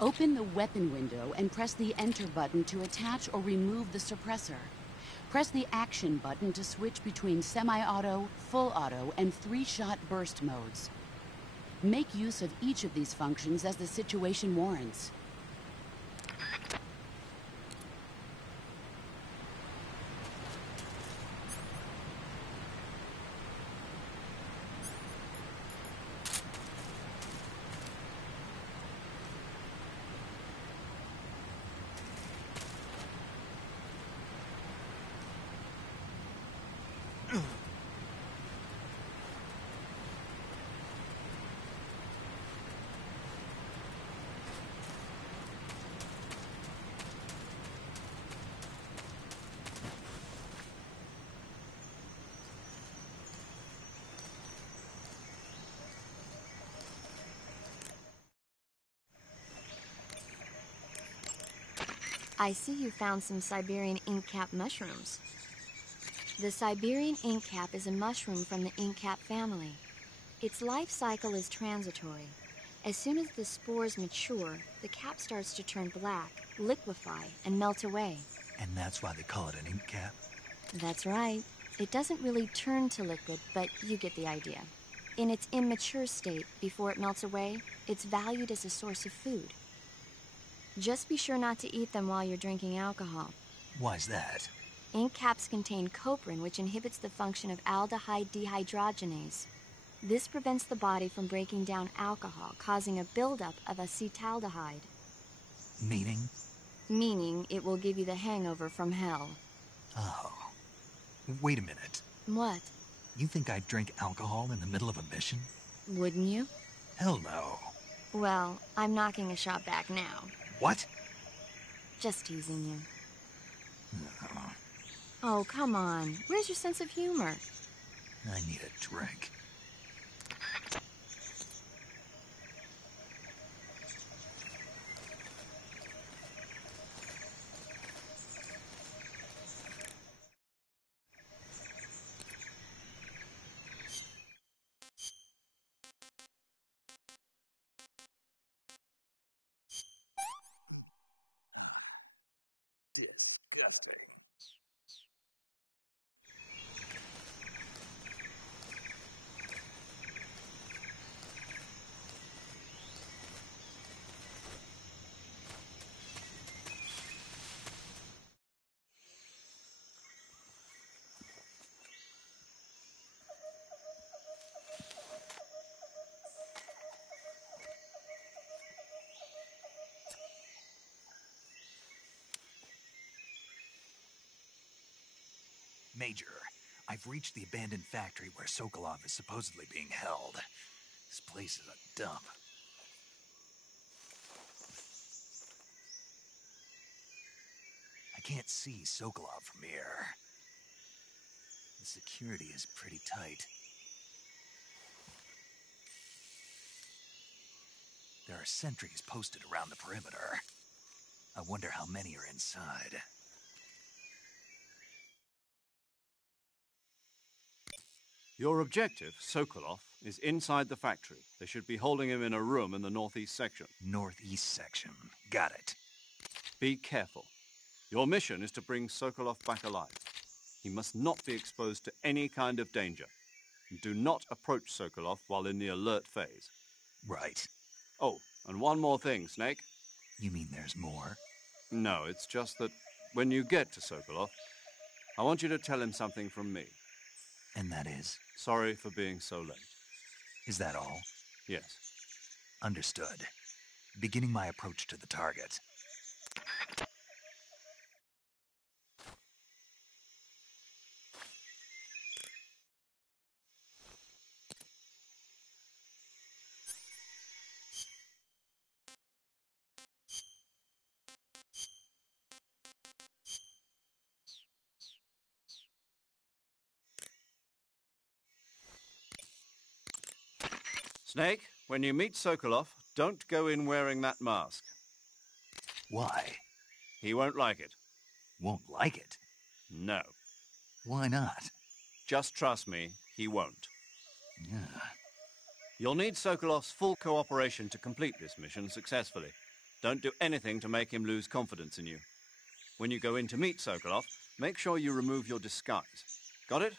Open the weapon window and press the Enter button to attach or remove the suppressor. Press the Action button to switch between semi-auto, full auto, and 3-shot burst modes. Make use of each of these functions as the situation warrants. I see you found some Siberian inkcap mushrooms. The Siberian inkcap is a mushroom from the inkcap family. Its life cycle is transitory. As soon as the spores mature, the cap starts to turn black, liquefy, and melt away. And that's why they call it an ink cap? That's right. It doesn't really turn to liquid, but you get the idea. In its immature state, before it melts away, it's valued as a source of food. Just be sure not to eat them while you're drinking alcohol. Why's that? Ink caps contain coprin, which inhibits the function of aldehyde dehydrogenase. This prevents the body from breaking down alcohol, causing a buildup of acetaldehyde. Meaning? Meaning it will give you the hangover from hell. Oh. Wait a minute. What? You think I'd drink alcohol in the middle of a mission? Wouldn't you? Hell no. Well, I'm knocking a shot back now. What? Just teasing you. Oh, come on. Where's your sense of humor? I need a drink. Disgusting. Major, I've reached the abandoned factory where Sokolov is supposedly being held. This place is a dump. I can't see Sokolov from here. The security is pretty tight. There are sentries posted around the perimeter. I wonder how many are inside. Your objective, Sokolov, is inside the factory. They should be holding him in a room in the northeast section. Northeast section. Got it. Be careful. Your mission is to bring Sokolov back alive. He must not be exposed to any kind of danger. And do not approach Sokolov while in the alert phase. Right. Oh, and one more thing, Snake. You mean there's more? No, it's just that when you get to Sokolov, I want you to tell him something from me. And that is? Sorry for being so late. Is that all? Yes. Understood. Beginning my approach to the target. Snake, when you meet Sokolov, don't go in wearing that mask. Why? He won't like it. Won't like it? No. Why not? Just trust me, he won't. Yeah. You'll need Sokolov's full cooperation to complete this mission successfully. Don't do anything to make him lose confidence in you. When you go in to meet Sokolov, make sure you remove your disguise. Got it?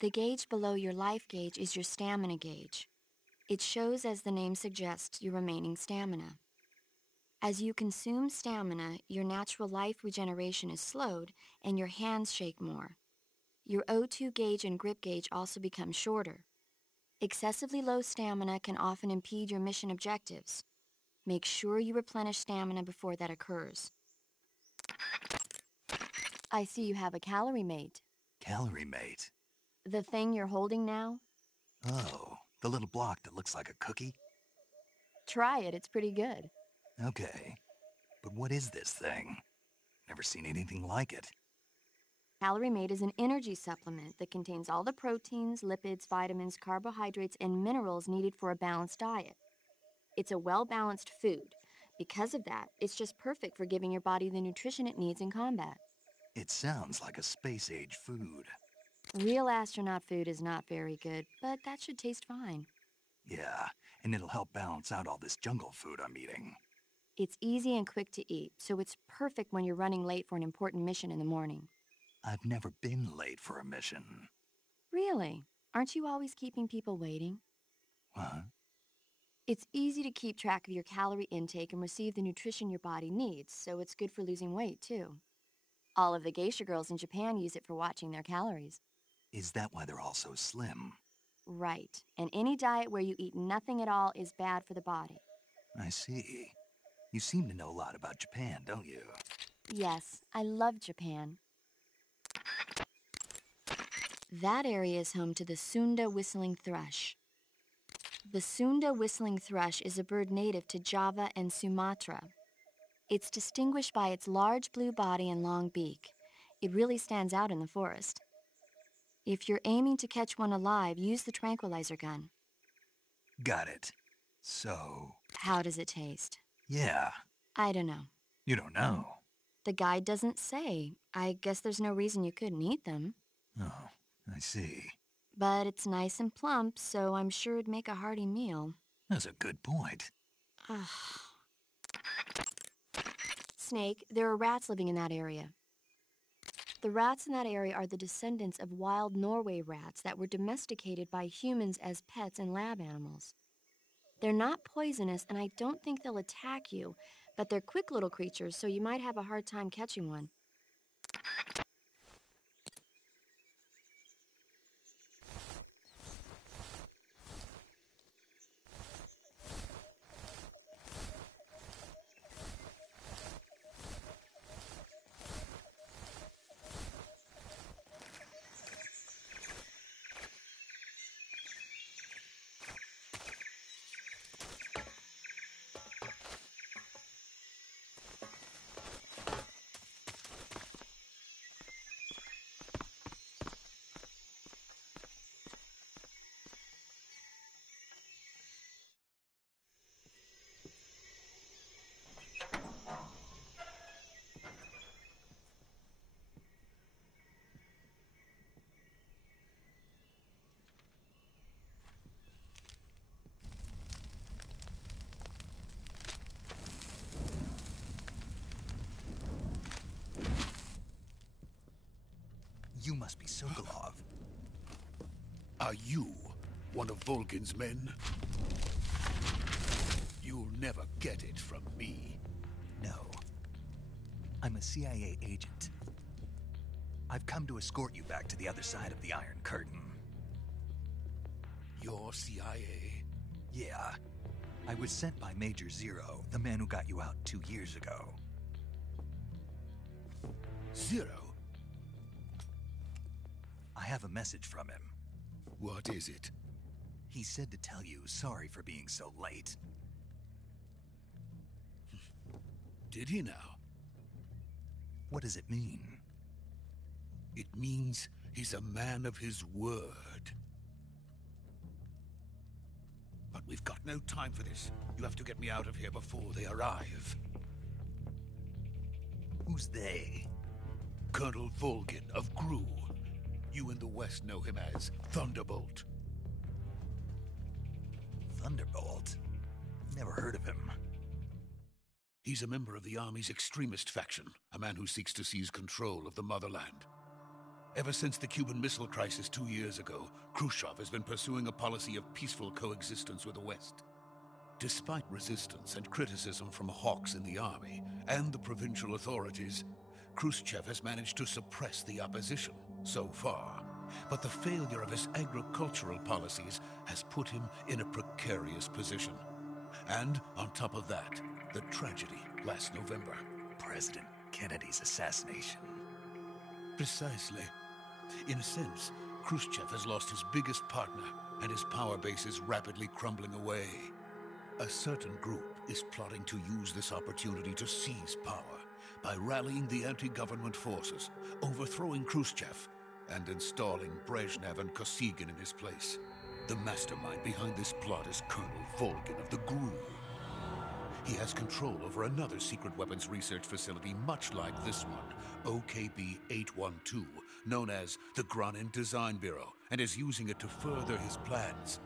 The gauge below your life gauge is your stamina gauge. It shows, as the name suggests, your remaining stamina. As you consume stamina, your natural life regeneration is slowed and your hands shake more. Your O2 gauge and grip gauge also become shorter. Excessively low stamina can often impede your mission objectives. Make sure you replenish stamina before that occurs. I see you have a calorie mate. Calorie mate? The thing you're holding now? Oh, the little block that looks like a cookie? Try it, it's pretty good. Okay, but what is this thing? Never seen anything like it. Calorie Mate is an energy supplement that contains all the proteins, lipids, vitamins, carbohydrates, and minerals needed for a balanced diet. It's a well-balanced food. Because of that, it's just perfect for giving your body the nutrition it needs in combat. It sounds like a space-age food. Real astronaut food is not very good, but that should taste fine. Yeah, and it'll help balance out all this jungle food I'm eating. It's easy and quick to eat, so it's perfect when you're running late for an important mission in the morning. I've never been late for a mission. Really? Aren't you always keeping people waiting? What? It's easy to keep track of your calorie intake and receive the nutrition your body needs, so it's good for losing weight, too. All of the geisha girls in Japan use it for watching their calories. Is that why they're all so slim? Right. And any diet where you eat nothing at all is bad for the body. I see. You seem to know a lot about Japan, don't you? Yes, I love Japan. That area is home to the Sunda whistling thrush. The Sunda whistling thrush is a bird native to Java and Sumatra. It's distinguished by its large blue body and long beak. It really stands out in the forest. If you're aiming to catch one alive, use the tranquilizer gun. Got it. So... How does it taste? Yeah. I don't know. You don't know? The guide doesn't say. I guess there's no reason you couldn't eat them. Oh, I see. But it's nice and plump, so I'm sure it'd make a hearty meal. That's a good point. Snake, there are rats living in that area. The rats in that area are the descendants of wild Norway rats that were domesticated by humans as pets and lab animals. They're not poisonous, and I don't think they'll attack you, but they're quick little creatures, so you might have a hard time catching one. You must be Sokolov. Are you one of Volgin's men? You'll never get it from me. No. I'm a CIA agent. I've come to escort you back to the other side of the Iron Curtain. You're CIA? Yeah. I was sent by Major Zero, the man who got you out 2 years ago. Zero? I have a message from him. What is it? He said to tell you sorry for being so late. Did he now? What does it mean? It means he's a man of his word. But we've got no time for this. You have to get me out of here before they arrive. Who's they? Colonel Volgin of Gru. You in the West know him as Thunderbolt. Thunderbolt? Never heard of him. He's a member of the Army's extremist faction, a man who seeks to seize control of the motherland. Ever since the Cuban Missile Crisis 2 years ago, Khrushchev has been pursuing a policy of peaceful coexistence with the West. Despite resistance and criticism from hawks in the army and the provincial authorities, Khrushchev has managed to suppress the opposition so far. But the failure of his agricultural policies has put him in a precarious position. And on top of that, the tragedy last November. President Kennedy's assassination. Precisely. In a sense, Khrushchev has lost his biggest partner, and his power base is rapidly crumbling away. A certain group is plotting to use this opportunity to seize power by rallying the anti-government forces, overthrowing Khrushchev, and installing Brezhnev and Kosygin in his place. The mastermind behind this plot is Colonel Volgin of the GRU. He has control over another secret weapons research facility much like this one, OKB-812, known as the Granin Design Bureau, and is using it to further his plans.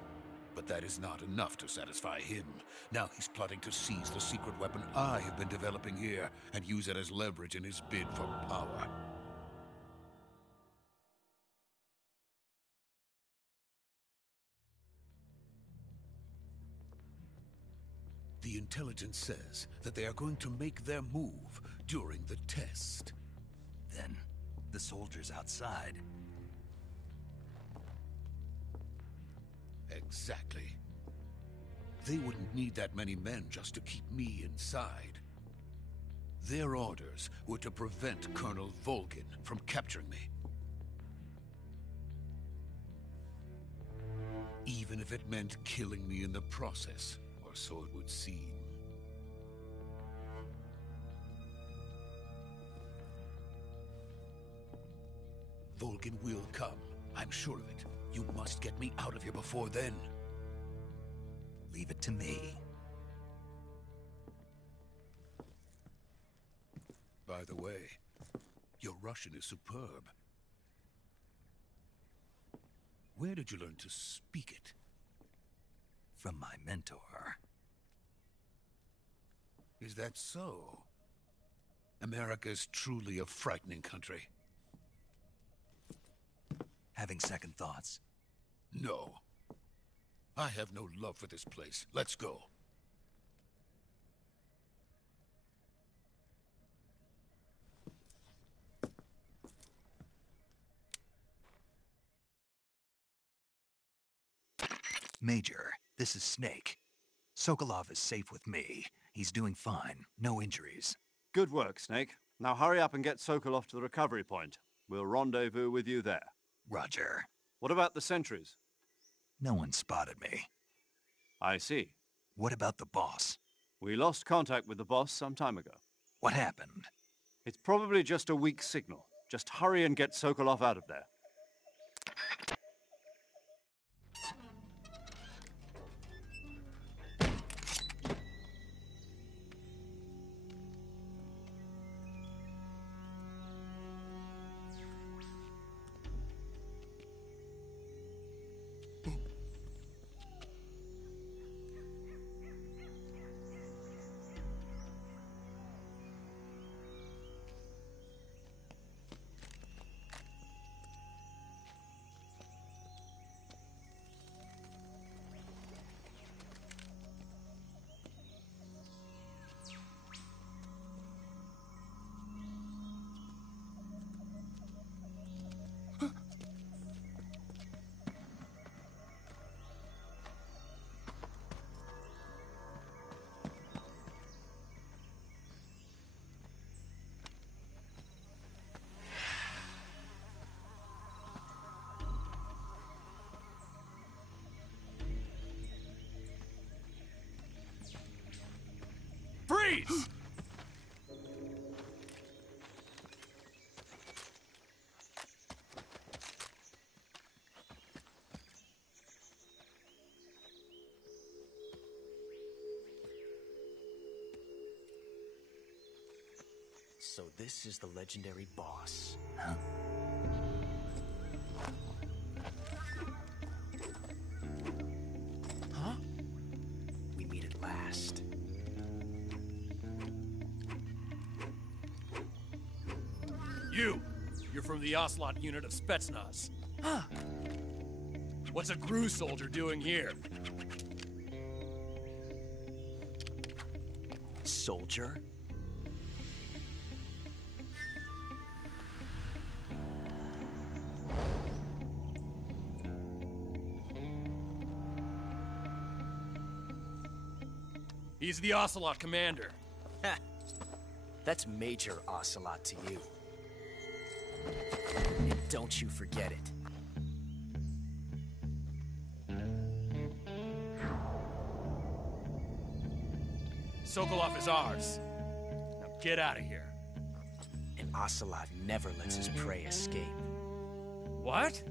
But that is not enough to satisfy him. Now he's plotting to seize the secret weapon I have been developing here and use it as leverage in his bid for power. The intelligence says that they are going to make their move during the test. Then, the soldiers outside. Exactly. They wouldn't need that many men just to keep me inside. Their orders were to prevent Colonel Volgin from capturing me. Even if it meant killing me in the process, or so it would seem. Volgin will come. I'm sure of it. You must get me out of here before then. Leave it to me. By the way, your Russian is superb. Where did you learn to speak it? From my mentor. Is that so? America is truly a frightening country. Having second thoughts? No. I have no love for this place. Let's go. Major, this is Snake. Sokolov is safe with me. He's doing fine. No injuries. Good work, Snake. Now hurry up and get Sokolov to the recovery point. We'll rendezvous with you there. Roger. What about the sentries? No one spotted me. I see. What about the boss? We lost contact with the boss some time ago. What happened? It's probably just a weak signal. Just hurry and get Sokolov out of there. Freeze! So this is the legendary boss. Huh? Huh? We meet at last. You! You're from the Ocelot unit of Spetsnaz. What's a GRU soldier doing here? Soldier? He's the Ocelot commander. That's Major Ocelot to you. And don't you forget it. Sokolov is ours. Now get out of here. And Ocelot never lets his prey escape. What?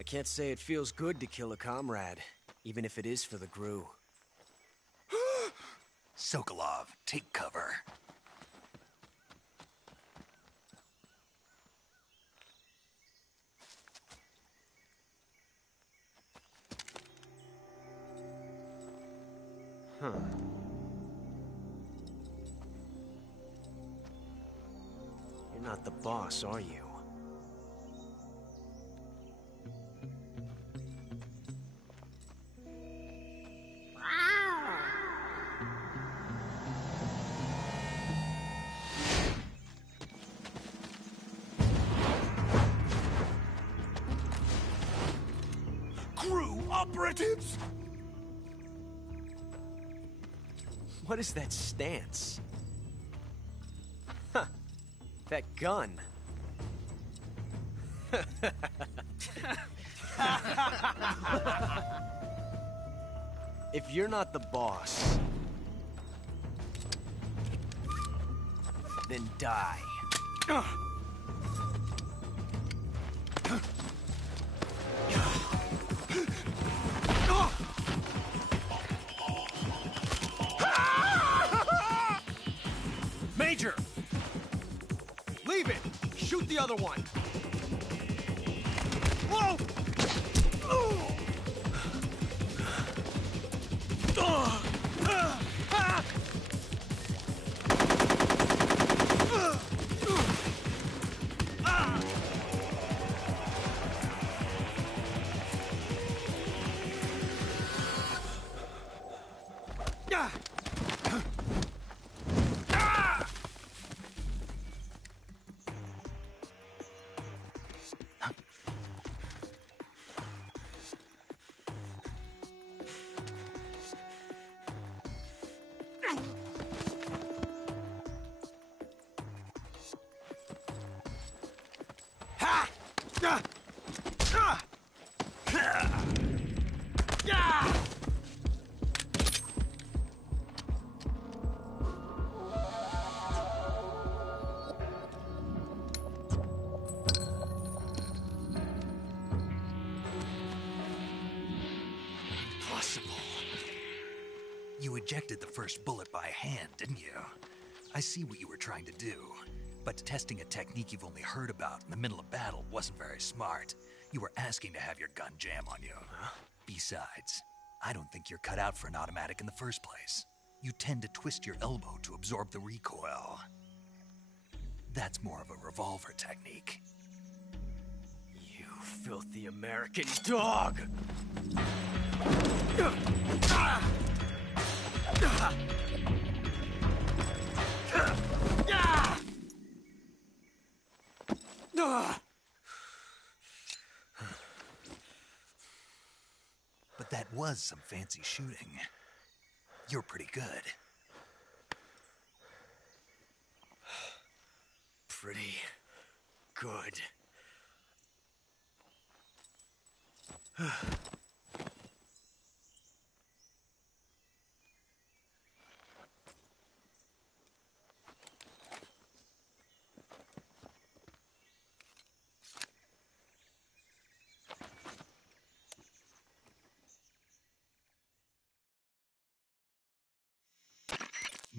I can't say it feels good to kill a comrade, even if it is for the GRU. Sokolov, take cover. Huh. You're not the boss, are you? GRU operatives! What is that stance? Huh. That gun. If you're not the boss, then die. Major! Leave it! Shoot the other one! Whoa! You ejected the first bullet by hand, didn't you? I see what you were trying to do. But testing a technique you've only heard about in the middle of battle wasn't very smart. You were asking to have your gun jam on you. Besides, I don't think you're cut out for an automatic in the first place. You tend to twist your elbow to absorb the recoil. That's more of a revolver technique. You filthy American dog! But that was some fancy shooting. You're pretty good. Pretty good.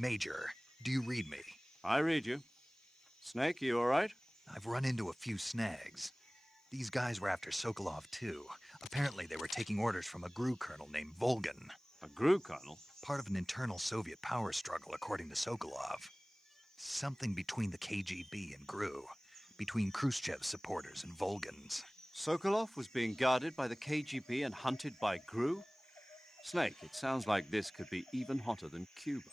Major, do you read me? I read you. Snake, you all right? I've run into a few snags. These guys were after Sokolov, too. Apparently they were taking orders from a GRU colonel named Volgan. A GRU colonel? Part of an internal Soviet power struggle, according to Sokolov. Something between the KGB and GRU. Between Khrushchev's supporters and Volgan's. Sokolov was being guarded by the KGB and hunted by GRU? Snake, it sounds like this could be even hotter than Cuba.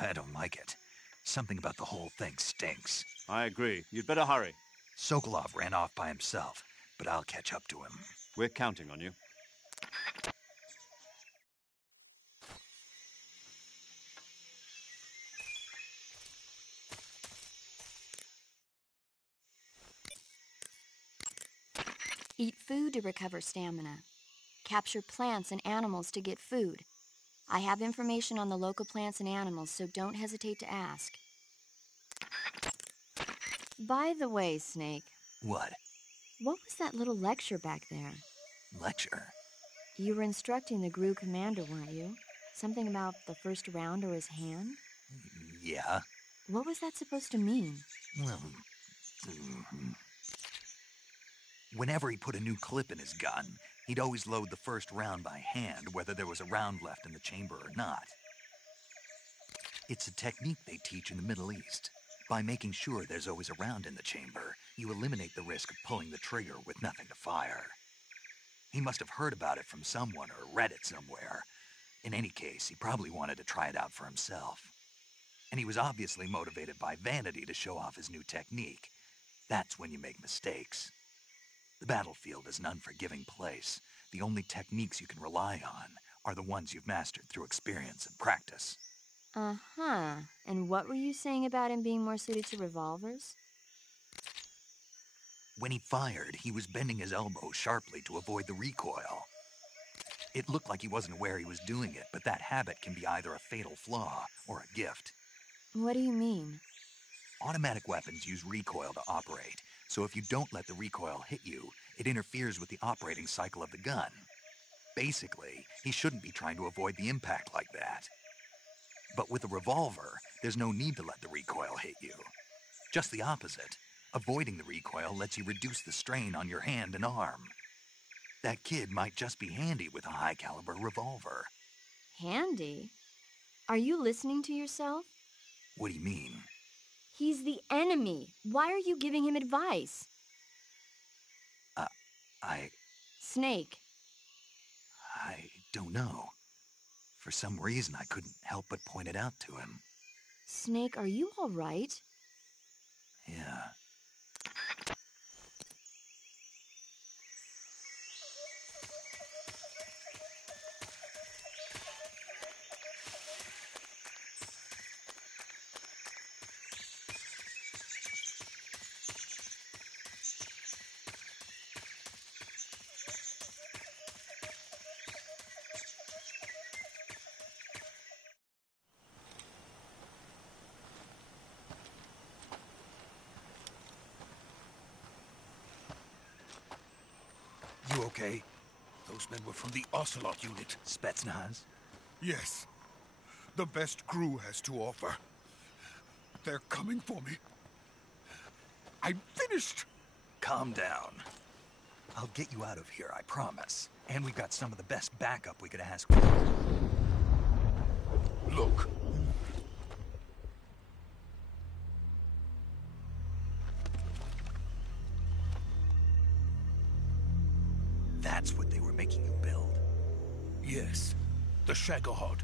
I don't like it. Something about the whole thing stinks. I agree. You'd better hurry. Sokolov ran off by himself, but I'll catch up to him. We're counting on you. Eat food to recover stamina. Capture plants and animals to get food. I have information on the local plants and animals, so don't hesitate to ask. By the way, Snake. What? What was that little lecture back there? Lecture? You were instructing the GRU commander, weren't you? Something about the first round or his hand? Yeah. What was that supposed to mean? Well, whenever he put a new clip in his gun, he'd always load the first round by hand, whether there was a round left in the chamber or not. It's a technique they teach in the Middle East. By making sure there's always a round in the chamber, you eliminate the risk of pulling the trigger with nothing to fire. He must have heard about it from someone or read it somewhere. In any case, he probably wanted to try it out for himself. And he was obviously motivated by vanity to show off his new technique. That's when you make mistakes. The battlefield is an unforgiving place. The only techniques you can rely on are the ones you've mastered through experience and practice. Uh-huh. And what were you saying about him being more suited to revolvers? When he fired, he was bending his elbow sharply to avoid the recoil. It looked like he wasn't aware he was doing it, but that habit can be either a fatal flaw or a gift. What do you mean? Automatic weapons use recoil to operate, so if you don't let the recoil hit you, it interferes with the operating cycle of the gun. Basically, he shouldn't be trying to avoid the impact like that. But with a revolver, there's no need to let the recoil hit you. Just the opposite. Avoiding the recoil lets you reduce the strain on your hand and arm. That kid might just be handy with a high-caliber revolver. Handy? Are you listening to yourself? What do you mean? He's the enemy. Why are you giving him advice? Snake. I don't know. For some reason, I couldn't help but point it out to him. Snake, are you all right? Yeah. You okay? Those men were from the Ocelot unit. Spetsnaz? Yes. The best GRU has to offer. They're coming for me. I'm finished! Calm down. I'll get you out of here, I promise. And we've got some of the best backup we could ask for. Look. That's what they were making you build? Yes. The Shagohod.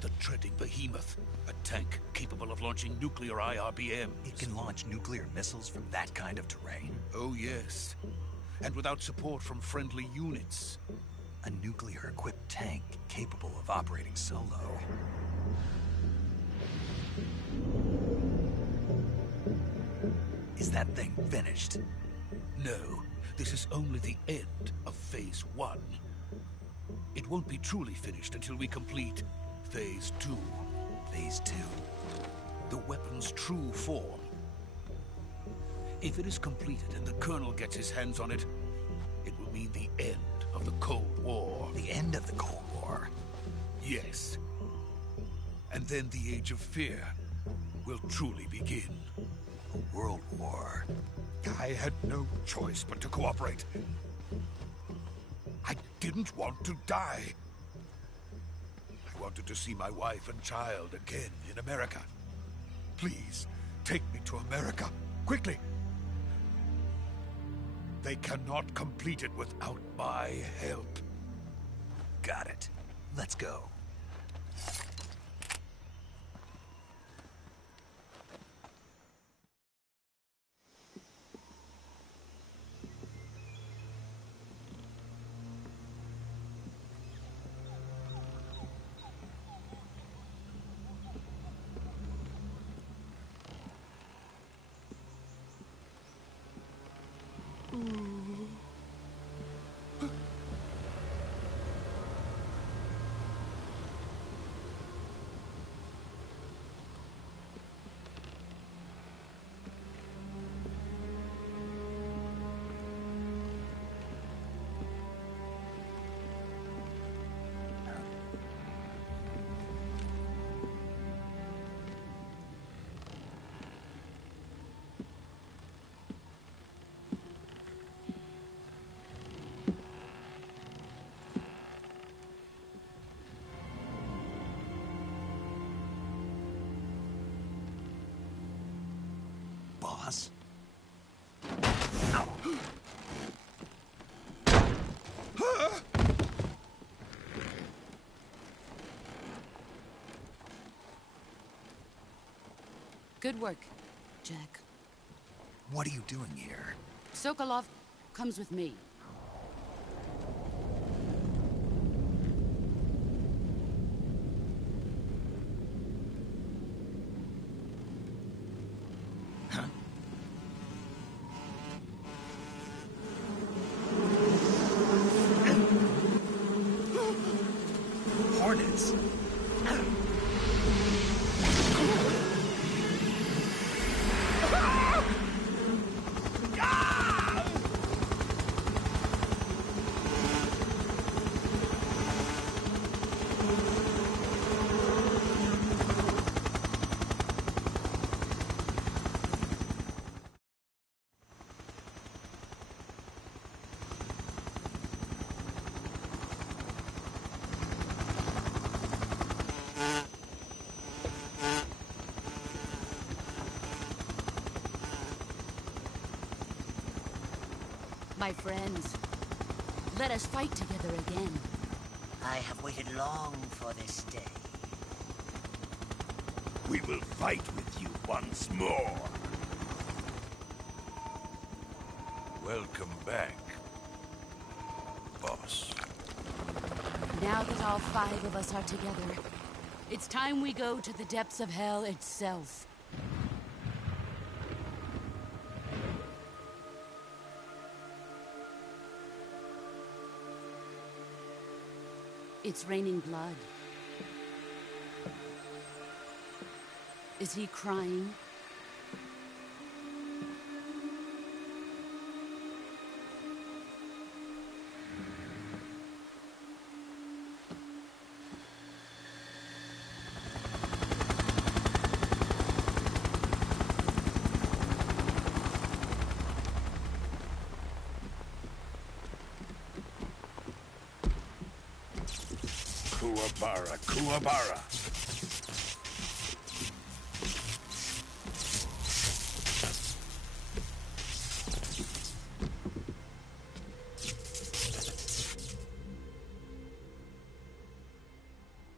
The treading behemoth. A tank capable capable of launching nuclear IRBMs. It can launch nuclear missiles from that kind of terrain? Oh, yes. And without support from friendly units. A nuclear-equipped tank capable of operating solo. Is that thing finished? No, this is only the end of Phase 1. It won't be truly finished until we complete Phase 2. Phase 2? The weapon's true form. If it is completed and the Colonel gets his hands on it, it will mean the end of the Cold War. The end of the Cold War? Yes. And then the Age of Fear will truly begin. A world war. I had no choice but to cooperate. I didn't want to die. I wanted to see my wife and child again in America. Please, take me to America, quickly. They cannot complete it without my help. Got it. Let's go. Boss? Good work, Jack. What are you doing here? Sokolov comes with me. Hornets? My friends, let us fight together again. I have waited long for this day. We will fight with you once more. Welcome back, boss. Now that all 5 of us are together, it's time we go to the depths of hell itself. It's raining blood. Is he crying? Kuwabara, Kuwabara.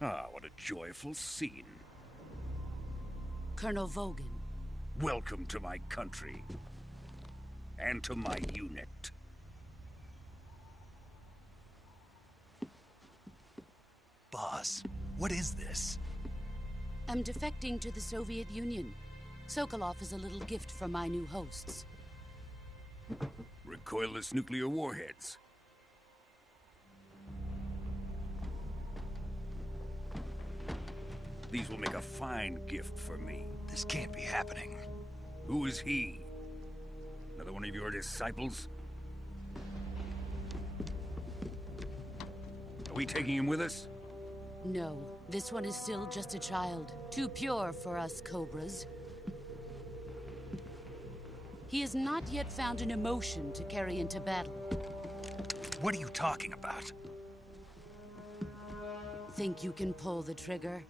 Ah, what a joyful scene. Colonel Vogan. Welcome to my country. And to my unit. Boss, what is this? I'm defecting to the Soviet Union. Sokolov is a little gift from my new hosts. Recoilless nuclear warheads. These will make a fine gift for me. This can't be happening. Who is he? Another one of your disciples? Are we taking him with us? No, this one is still just a child. Too pure for us Cobras. He has not yet found an emotion to carry into battle. What are you talking about? Think you can pull the trigger?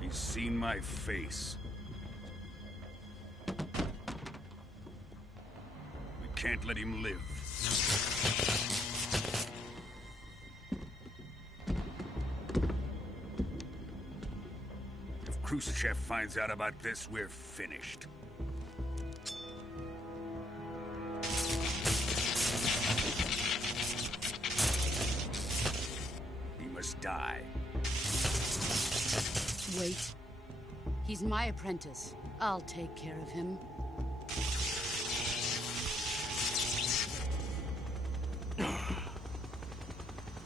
He's seen my face. We can't let him live. If Khrushchev finds out about this, we're finished. He must die. Wait. He's my apprentice. I'll take care of him.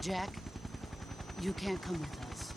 Jack, you can't come with us.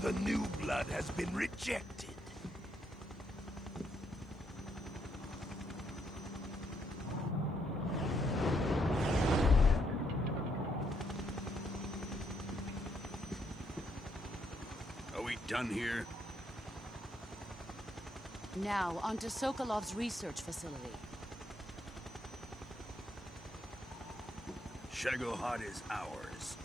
The new blood has been rejected. Are we done here? Now, onto Sokolov's research facility. Shagohod is ours.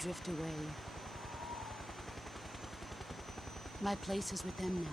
Drift away. My place is with them now.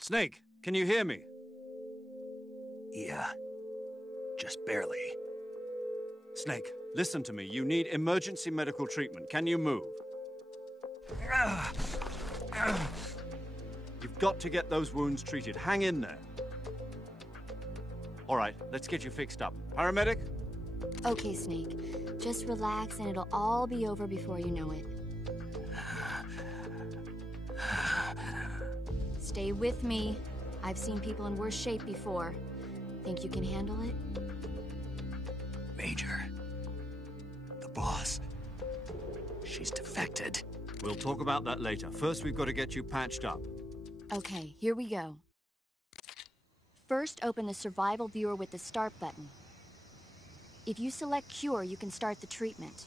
Snake, can you hear me? Yeah. Just barely. Snake, listen to me. You need emergency medical treatment. Can you move? You've got to get those wounds treated. Hang in there. All right, let's get you fixed up. Paramedic? Okay, Snake. Just relax and it'll all be over before you know it. Stay with me. I've seen people in worse shape before. Think you can handle it? Major. The boss. She's defected. We'll talk about that later. First, we've got to get you patched up. Okay, here we go. First, open the survival viewer with the start button. If you select cure, you can start the treatment.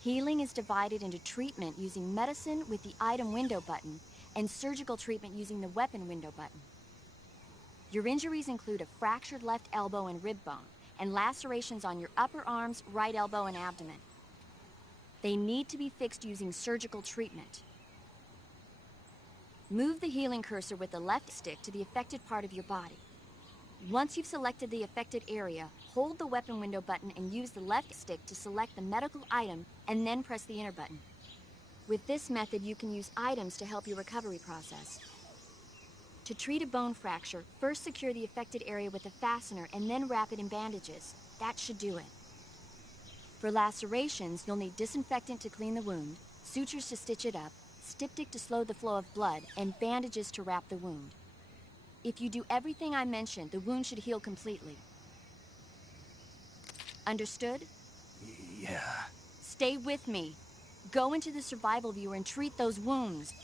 Healing is divided into treatment using medicine with the item window button and surgical treatment using the weapon window button. Your injuries include a fractured left elbow and rib bone, and lacerations on your upper arms, right elbow, and abdomen. They need to be fixed using surgical treatment. Move the healing cursor with the left stick to the affected part of your body. Once you've selected the affected area, hold the weapon window button and use the left stick to select the medical item, and then press the enter button. With this method, you can use items to help your recovery process. To treat a bone fracture, first secure the affected area with a fastener and then wrap it in bandages. That should do it. For lacerations, you'll need disinfectant to clean the wound, sutures to stitch it up, styptic to slow the flow of blood, and bandages to wrap the wound. If you do everything I mentioned, the wound should heal completely. Understood? Yeah. Stay with me. Go into the survival viewer and treat those wounds.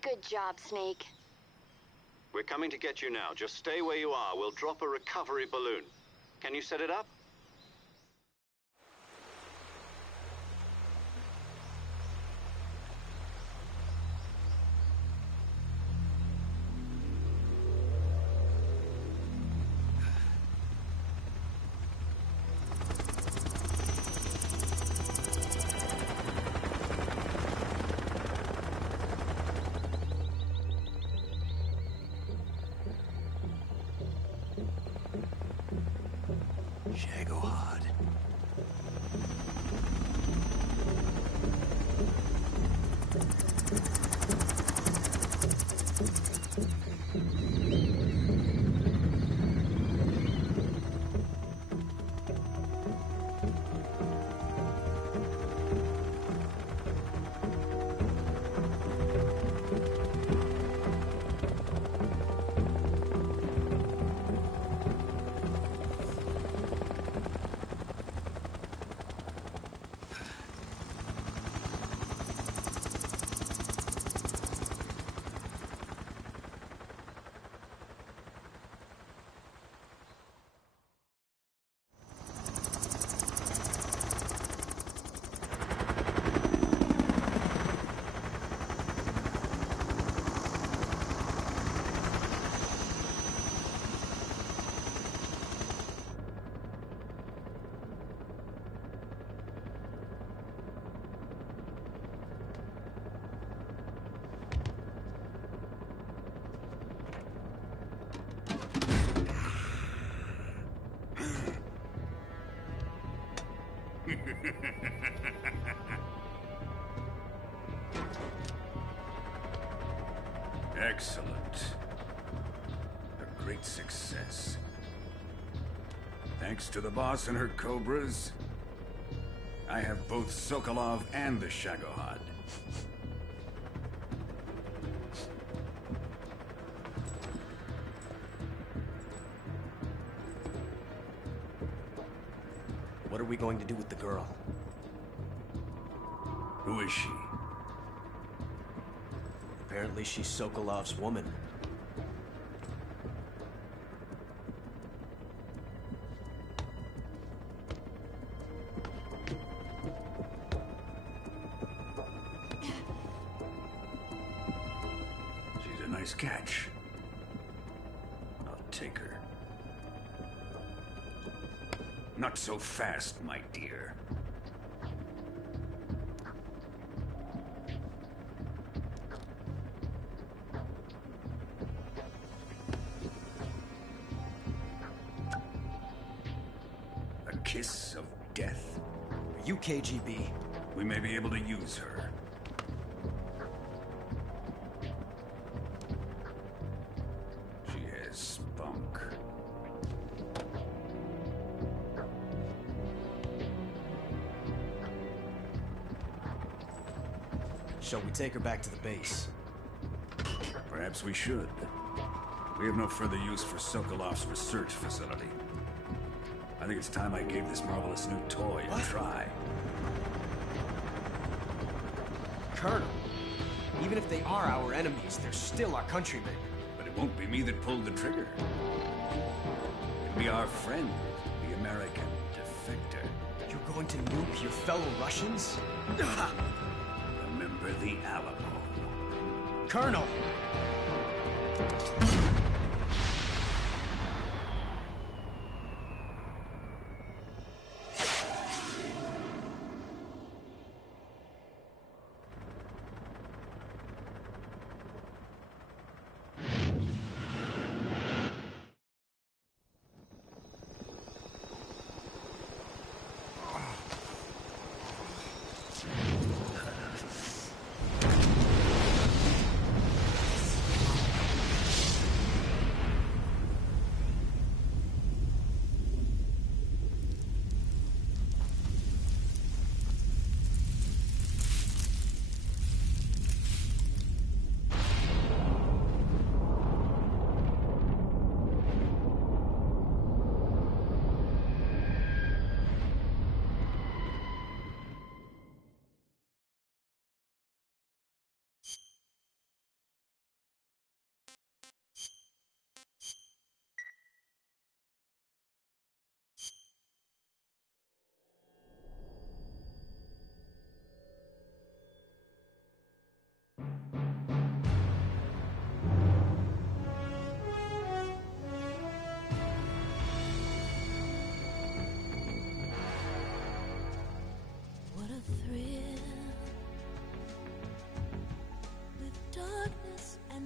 Good job, Snake. We're coming to get you now. Just stay where you are. We'll drop a recovery balloon. Can you set it up? Shagohod. Excellent. A great success. Thanks to the boss and her cobras, I have both Sokolov and the Shagohod. What are we going to do with the girl? Who is she? Apparently she's Sokolov's woman. She's a nice catch. I'll take her. Not so fast, my dear. A kiss of death? Are you KGB? We may be able to use her. She has spunk. Shall we take her back to the base? Perhaps we should. We have no further use for Sokolov's research facility. I think it's time I gave this marvelous new toy a try. Colonel, even if they are our enemies, they're still our countrymen. But it won't be me that pulled the trigger. It'll be our friend, the American defector. You're going to nuke your fellow Russians? Remember the Alamo. Colonel!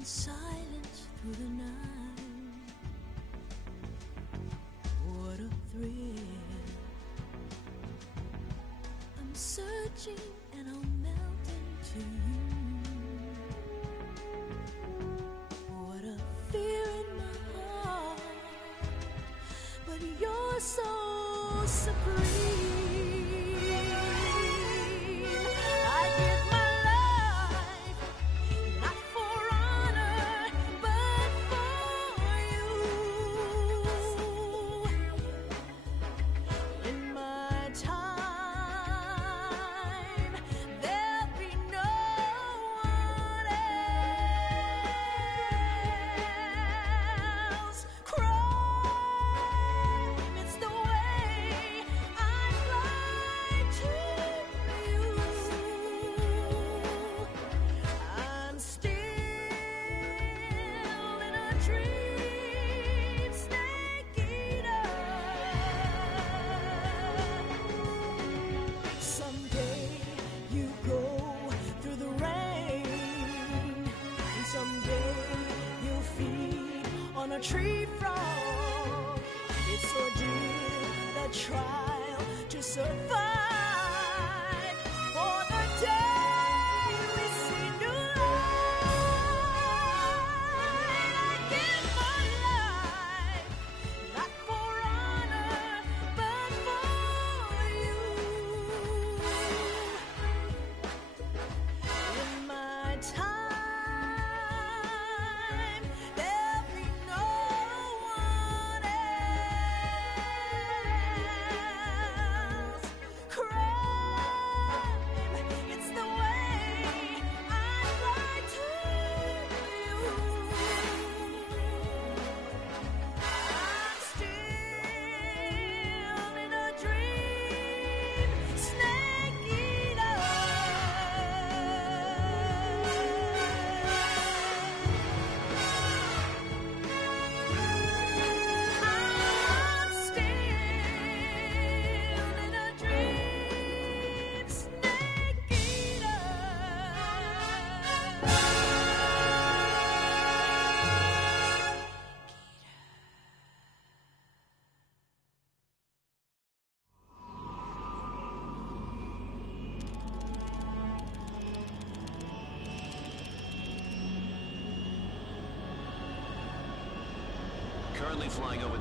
Silence through the night. What a thrill. I'm searching and I'll melt into you. What a fear in my heart, but you're so supreme. I give my a tree frog. It's ordeal, the trial to survive.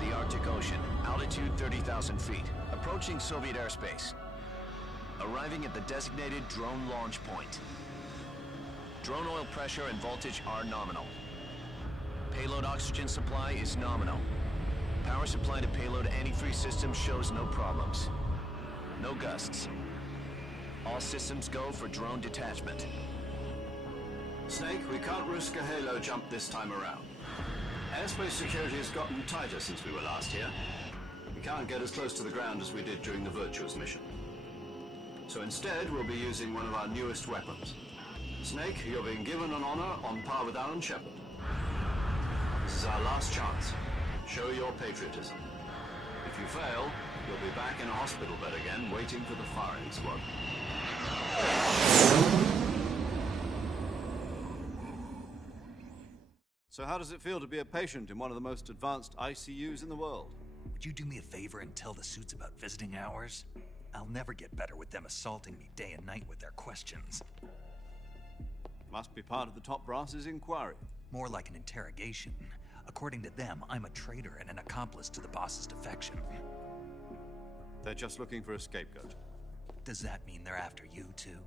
the Arctic Ocean, altitude 30,000 feet, approaching Soviet airspace. Arriving at the designated drone launch point. Drone oil pressure and voltage are nominal. Payload oxygen supply is nominal. Power supply to payload antifreeze system shows no problems. No gusts. All systems go for drone detachment. Snake, we can't risk a halo jump this time around. Airspace security has gotten tighter since we were last here. We can't get as close to the ground as we did during the Virtuous mission. So instead, we'll be using one of our newest weapons. Snake, you're being given an honor on par with Alan Shepard. This is our last chance. Show your patriotism. If you fail, you'll be back in a hospital bed again, waiting for the firing squad. So how does it feel to be a patient in one of the most advanced ICUs in the world? Would you do me a favor and tell the suits about visiting hours? I'll never get better with them assaulting me day and night with their questions. Must be part of the top brass's inquiry. More like an interrogation. According to them, I'm a traitor and an accomplice to the boss's defection. They're just looking for a scapegoat. Does that mean they're after you, too?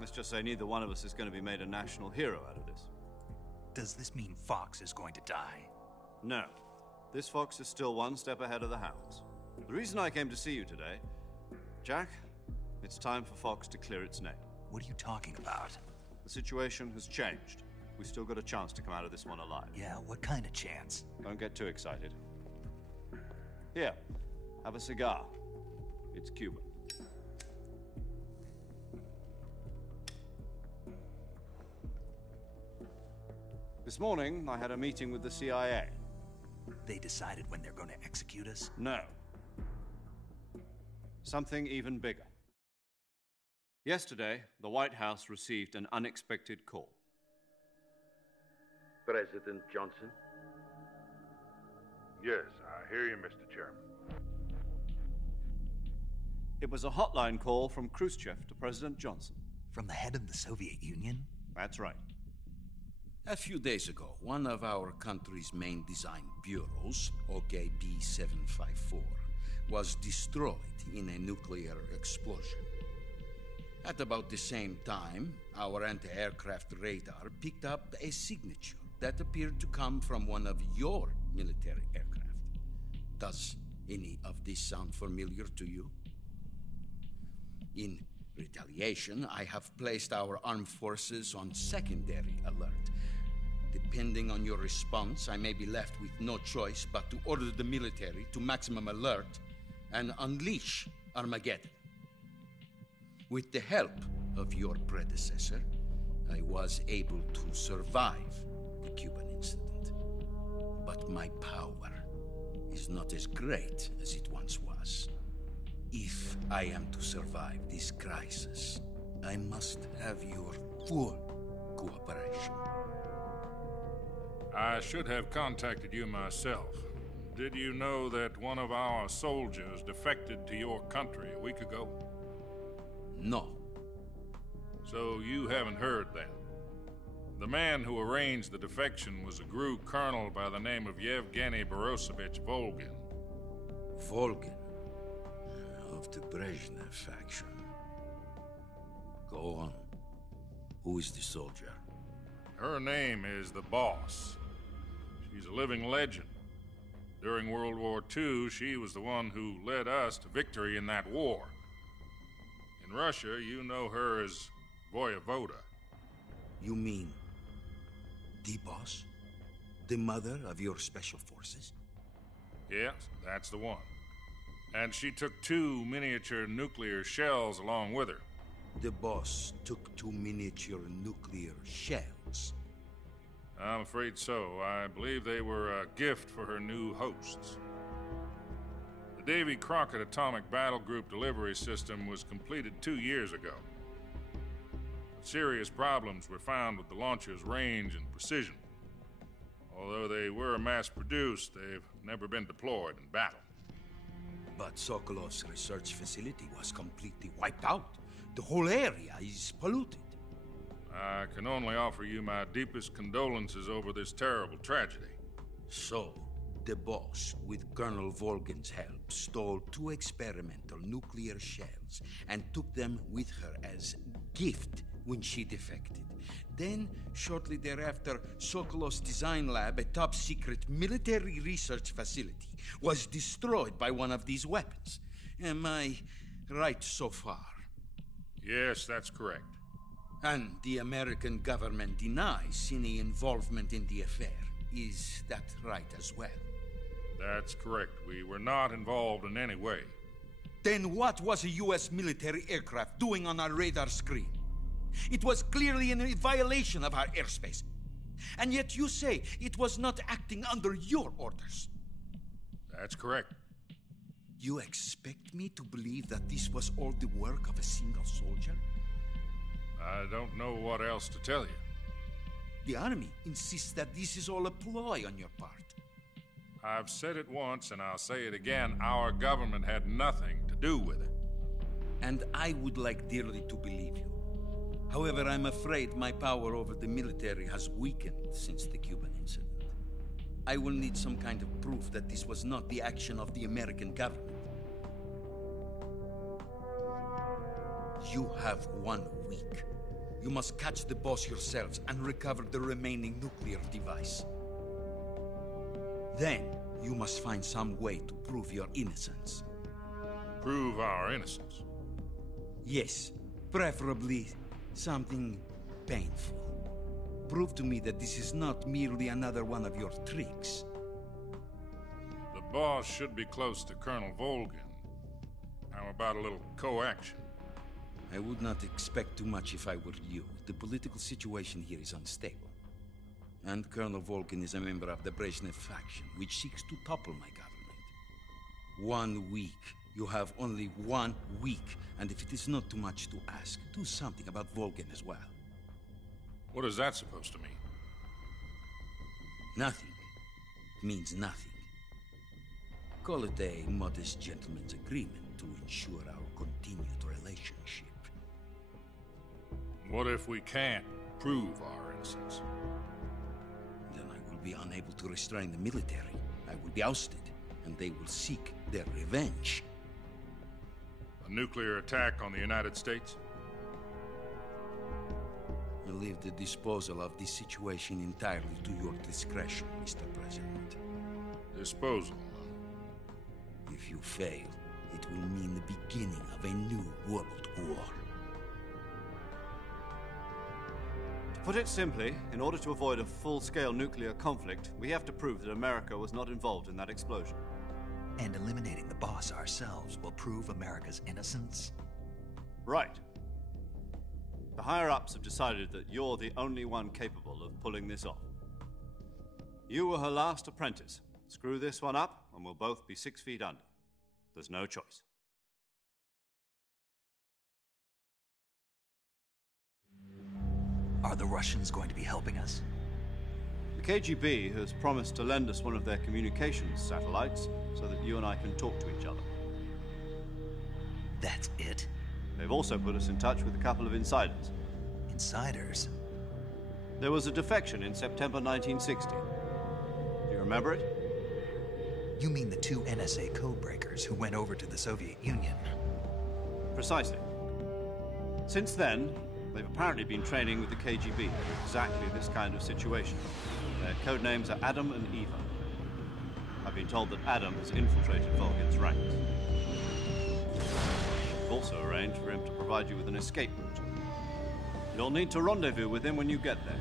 Let's just say neither one of us is going to be made a national hero out of this. Does this mean Fox is going to die? No. This Fox is still one step ahead of the Hounds. The reason I came to see you today, Jack, it's time for Fox to clear its name. What are you talking about? The situation has changed. We still got a chance to come out of this one alive. Yeah, what kind of chance? Don't get too excited. Here, have a cigar. It's Cuban. This morning, I had a meeting with the CIA. They decided when they're going to execute us? No. Something even bigger. Yesterday, the White House received an unexpected call. President Johnson? Yes, I hear you, Mr. Chairman. It was a hotline call from Khrushchev to President Johnson. From the head of the Soviet Union? That's right. A few days ago, one of our country's main design bureaus, OKB-754, was destroyed in a nuclear explosion. At about the same time, our anti-aircraft radar picked up a signature that appeared to come from one of your military aircraft. Does any of this sound familiar to you? In retaliation, I have placed our armed forces on secondary alert. Depending on your response, I may be left with no choice but to order the military to maximum alert and unleash Armageddon. With the help of your predecessor, I was able to survive the Cuban incident. But my power is not as great as it once was. If I am to survive this crisis, I must have your full cooperation. I should have contacted you myself. Did you know that one of our soldiers defected to your country a week ago? No. So you haven't heard then. The man who arranged the defection was a GRU colonel by the name of Yevgeny Borosovich Volgin. Volgin? Of the Brezhnev faction. Go on. Who is the soldier? Her name is the Boss. She's a living legend. During World War II, she was the one who led us to victory in that war. In Russia, you know her as Voyevoda. You mean the Boss? The mother of your special forces? Yes, that's the one. And she took 2 miniature nuclear shells along with her. The Boss took 2 miniature nuclear shells? I'm afraid so. I believe they were a gift for her new hosts. The Davy Crockett Atomic Battle Group delivery system was completed 2 years ago. But serious problems were found with the launcher's range and precision. Although they were mass-produced, they've never been deployed in battle. But Sokolov's research facility was completely wiped out. The whole area is polluted. I can only offer you my deepest condolences over this terrible tragedy. So, The boss, with Colonel Volgin's help, stole 2 experimental nuclear shells and took them with her as gift when she defected. Then, shortly thereafter, Sokolov's design lab, a top-secret military research facility, was destroyed by one of these weapons. Am I right so far? Yes, that's correct. And the American government denies any involvement in the affair. Is that right as well? That's correct. We were not involved in any way. Then what was a U.S. military aircraft doing on our radar screen? It was clearly in violation of our airspace. And yet you say it was not acting under your orders. That's correct. You expect me to believe that this was all the work of a single soldier? I don't know what else to tell you. The Army insists that this is all a ploy on your part. I've said it once, and I'll say it again. Our government had nothing to do with it. And I would like dearly to believe you. However, I'm afraid my power over the military has weakened since the Cuban incident. I will need some kind of proof that this was not the action of the American government. You have 1 week. You must catch the boss yourselves and recover the remaining nuclear device. Then, you must find some way to prove your innocence. Prove our innocence? Yes, preferably something painful. Prove to me that this is not merely another one of your tricks. The boss should be close to Colonel Volgin. How about a little co-action? I would not expect too much if I were you. The political situation here is unstable. And Colonel Volgin is a member of the Brezhnev faction, which seeks to topple my government. 1 week. You have only 1 week. And if it is not too much to ask, do something about Volgin as well. What is that supposed to mean? Nothing. It means nothing. Call it a modest gentleman's agreement to ensure our continued relationship. What if we can't prove our innocence? Then I will be unable to restrain the military. I will be ousted, and they will seek their revenge. A nuclear attack on the United States? I leave the disposal of this situation entirely to your discretion, Mr. President. Disposal? If you fail, it will mean the beginning of a new world war. To put it simply, in order to avoid a full-scale nuclear conflict, we have to prove that America was not involved in that explosion. And eliminating the boss ourselves will prove America's innocence? Right. The higher-ups have decided that you're the only one capable of pulling this off. You were her last apprentice. Screw this one up, and we'll both be 6 feet under. There's no choice. Are the Russians going to be helping us? The KGB has promised to lend us one of their communications satellites so that you and I can talk to each other. That's it? They've also put us in touch with a couple of insiders. Insiders? There was a defection in September 1960. Do you remember it? You mean the 2 NSA codebreakers who went over to the Soviet Union? Precisely. Since then, they've apparently been training with the KGB for exactly this kind of situation. Their code names are Adam and Eva. I've been told that Adam has infiltrated Volgin's ranks. We've also arranged for him to provide you with an escape route. You'll need to rendezvous with him when you get there.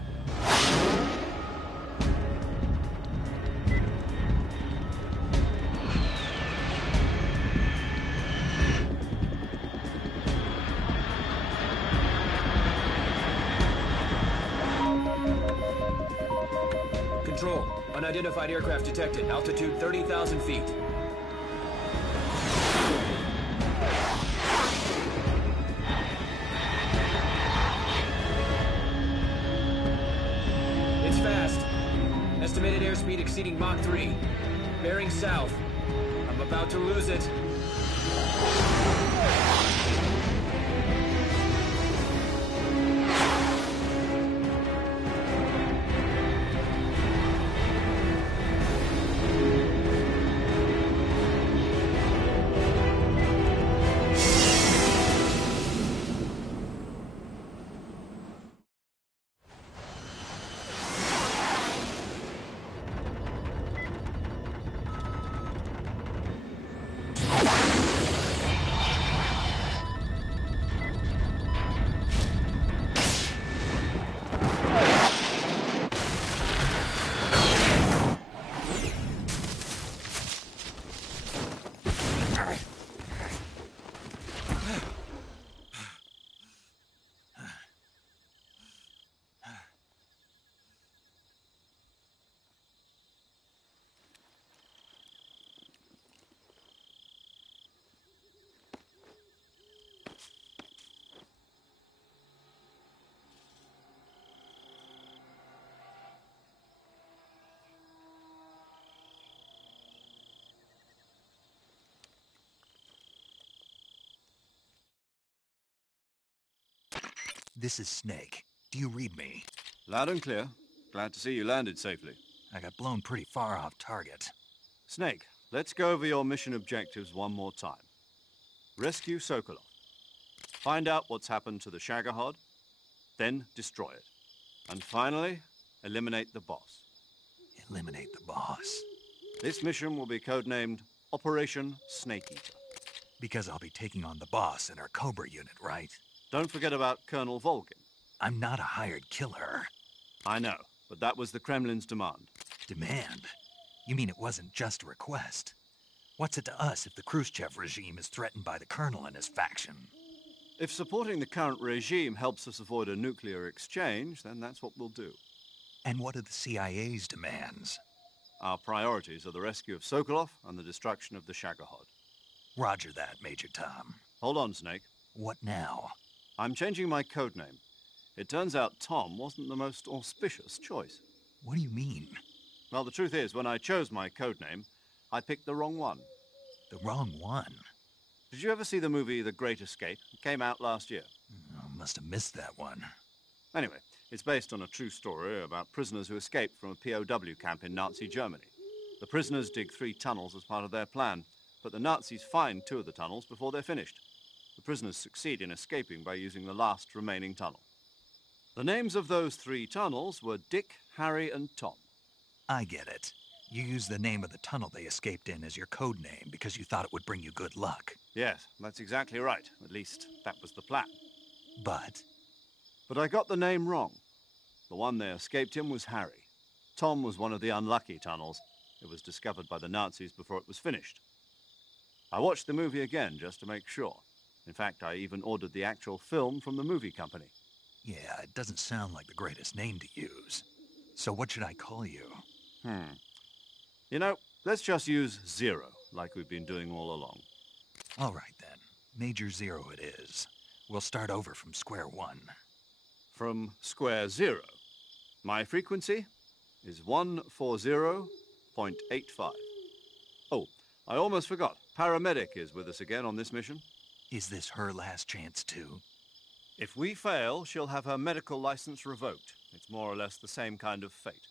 Control. Unidentified aircraft detected. Altitude 30,000 feet. It's fast. Estimated airspeed exceeding Mach 3. Bearing south. I'm about to lose it. This is Snake. Do you read me? Loud and clear. Glad to see you landed safely. I got blown pretty far off target. Snake, let's go over your mission objectives one more time. Rescue Sokolov. Find out what's happened to the Shagohod, then destroy it. And finally, eliminate the boss. Eliminate the boss? This mission will be codenamed Operation Snake Eater. Because I'll be taking on the boss in our Cobra unit, right? Don't forget about Colonel Volgin. I'm not a hired killer. I know, but that was the Kremlin's demand. Demand? You mean it wasn't just a request? What's it to us if the Khrushchev regime is threatened by the Colonel and his faction? If supporting the current regime helps us avoid a nuclear exchange, then that's what we'll do. And what are the CIA's demands? Our priorities are the rescue of Sokolov and the destruction of the Shagohod. Roger that, Major Tom. Hold on, Snake. What now? I'm changing my codename. It turns out Tom wasn't the most auspicious choice. What do you mean? Well, the truth is, when I chose my codename, I picked the wrong one. The wrong one? Did you ever see the movie The Great Escape? It came out last year. Oh, must have missed that one. Anyway, it's based on a true story about prisoners who escaped from a POW camp in Nazi Germany. The prisoners dig 3 tunnels as part of their plan, but the Nazis find 2 of the tunnels before they're finished. The prisoners succeed in escaping by using the last remaining tunnel. The names of those 3 tunnels were Dick, Harry, and Tom. I get it. You used the name of the tunnel they escaped in as your code name because you thought it would bring you good luck. Yes, that's exactly right. At least, that was the plan. But I got the name wrong. The one they escaped in was Harry. Tom was one of the unlucky tunnels. It was discovered by the Nazis before it was finished. I watched the movie again just to make sure. In fact, I even ordered the actual film from the movie company. Yeah, it doesn't sound like the greatest name to use. So what should I call you? You know, let's just use Zero, like we've been doing all along. All right, then. Major Zero it is. We'll start over from square one. From square zero. My frequency is 140.85. Oh, I almost forgot. Paramedic is with us again on this mission. Is this her last chance, too? If we fail, she'll have her medical license revoked. It's more or less the same kind of fate.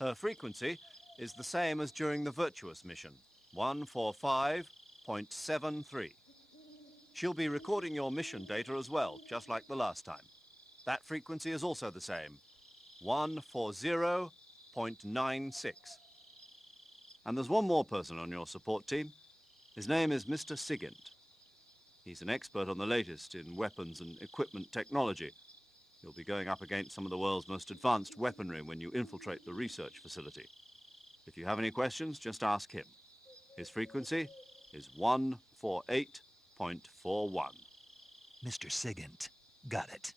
Her frequency is the same as during the Virtuous mission, 145.73. She'll be recording your mission data as well, just like the last time. That frequency is also the same, 140.96. And there's one more person on your support team. His name is Mr. Sigint. He's an expert on the latest in weapons and equipment technology. You'll be going up against some of the world's most advanced weaponry when you infiltrate the research facility. If you have any questions, just ask him. His frequency is 148.41. Mr. Sigint. Got it.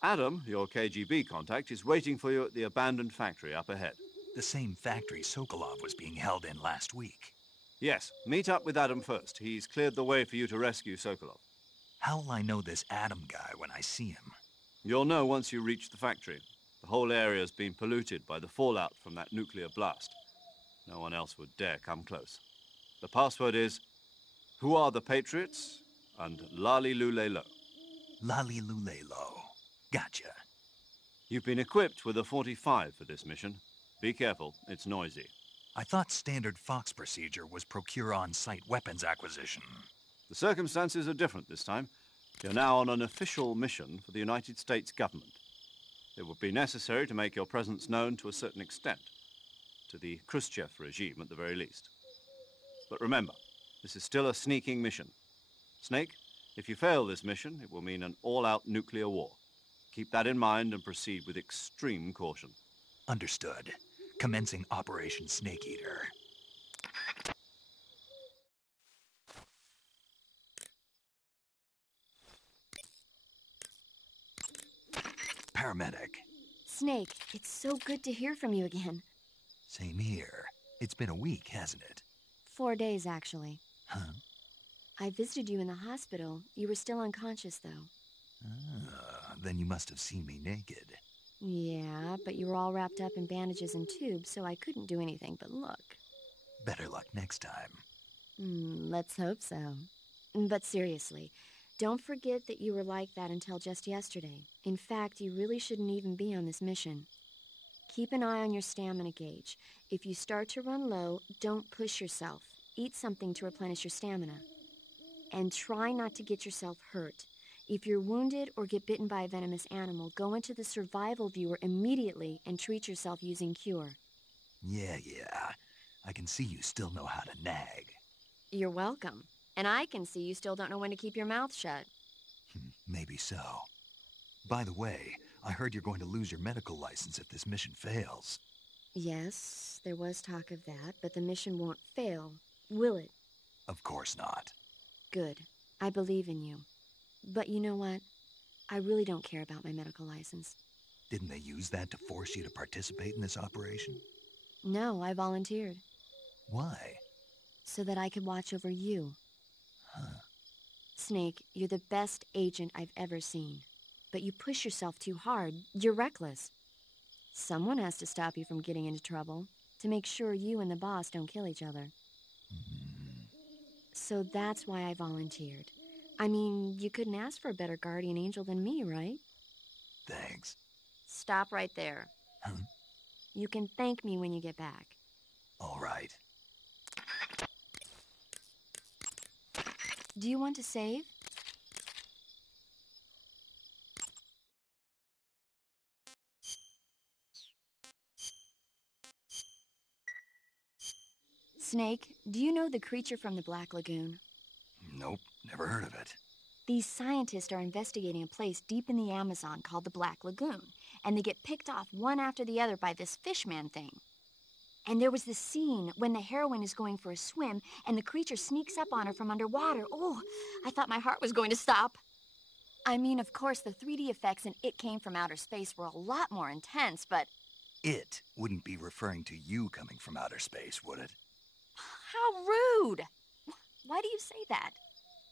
Adam, your KGB contact, is waiting for you at the abandoned factory up ahead. The same factory Sokolov was being held in last week. Yes, meet up with Adam first. He's cleared the way for you to rescue Sokolov. How will I know this Adam guy when I see him? You'll know once you reach the factory. The whole area's been polluted by the fallout from that nuclear blast. No one else would dare come close. The password is, "Who are the Patriots?" and Lali Lule Lo. Lali Lule Lo. Gotcha. You've been equipped with a 45 for this mission. Be careful, it's noisy. I thought standard Fox procedure was procure on-site weapons acquisition. The circumstances are different this time. You're now on an official mission for the United States government. It would be necessary to make your presence known to a certain extent, to the Khrushchev regime at the very least. But remember, this is still a sneaking mission. Snake, if you fail this mission, it will mean an all-out nuclear war. Keep that in mind and proceed with extreme caution. Understood. Commencing Operation Snake Eater. Paramedic. Snake, it's so good to hear from you again. Same here. It's been a week, hasn't it? 4 days, actually. Huh? I visited you in the hospital. You were still unconscious, though. Then you must have seen me naked. Yeah, but you were all wrapped up in bandages and tubes, so I couldn't do anything but look. Better luck next time. Let's hope so. But seriously, Don't forget that you were like that until just yesterday. In fact, you really shouldn't even be on this mission. Keep an eye on your stamina gauge. If you start to run low, don't push yourself. Eat something to replenish your stamina. And try not to get yourself hurt. If you're wounded or get bitten by a venomous animal, go into the survival viewer immediately and treat yourself using Cure. Yeah. I can see you still know how to nag. You're welcome. And I can see you still don't know when to keep your mouth shut. Maybe so. By the way, I heard you're going to lose your medical license if this mission fails. Yes, there was talk of that, but the mission won't fail, will it? Of course not. Good. I believe in you. But you know what? I really don't care about my medical license. Didn't they use that to force you to participate in this operation? No, I volunteered. Why? So that I could watch over you. Huh. Snake, you're the best agent I've ever seen. But you push yourself too hard. You're reckless. Someone has to stop you from getting into trouble, to make sure you and the boss don't kill each other. So that's why I volunteered. I mean, you couldn't ask for a better guardian angel than me, right? Thanks. Stop right there. Huh? You can thank me when you get back. All right. Do you want to save? Snake, do you know the creature from the Black Lagoon? Nope, never heard of it. These scientists are investigating a place deep in the Amazon called the Black Lagoon, and they get picked off one after the other by this fishman thing. And there was this scene when the heroine is going for a swim, and the creature sneaks up on her from underwater. Oh, I thought my heart was going to stop. I mean, of course, the 3D effects in It Came from Outer Space were a lot more intense, but... It wouldn't be referring to you coming from outer space, would it? How rude! Why do you say that?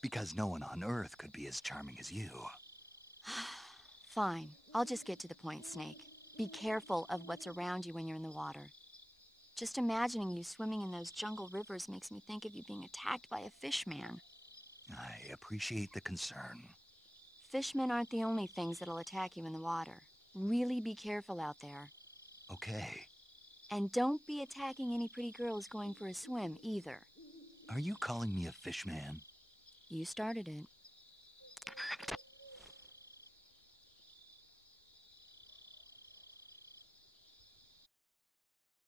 Because no one on Earth could be as charming as you. Fine. I'll just get to the point, Snake. Be careful of what's around you when you're in the water. Just imagining you swimming in those jungle rivers makes me think of you being attacked by a fishman. I appreciate the concern. Fishmen aren't the only things that'll attack you in the water. Really be careful out there. Okay. And don't be attacking any pretty girls going for a swim, either. Are you calling me a fishman? You started it.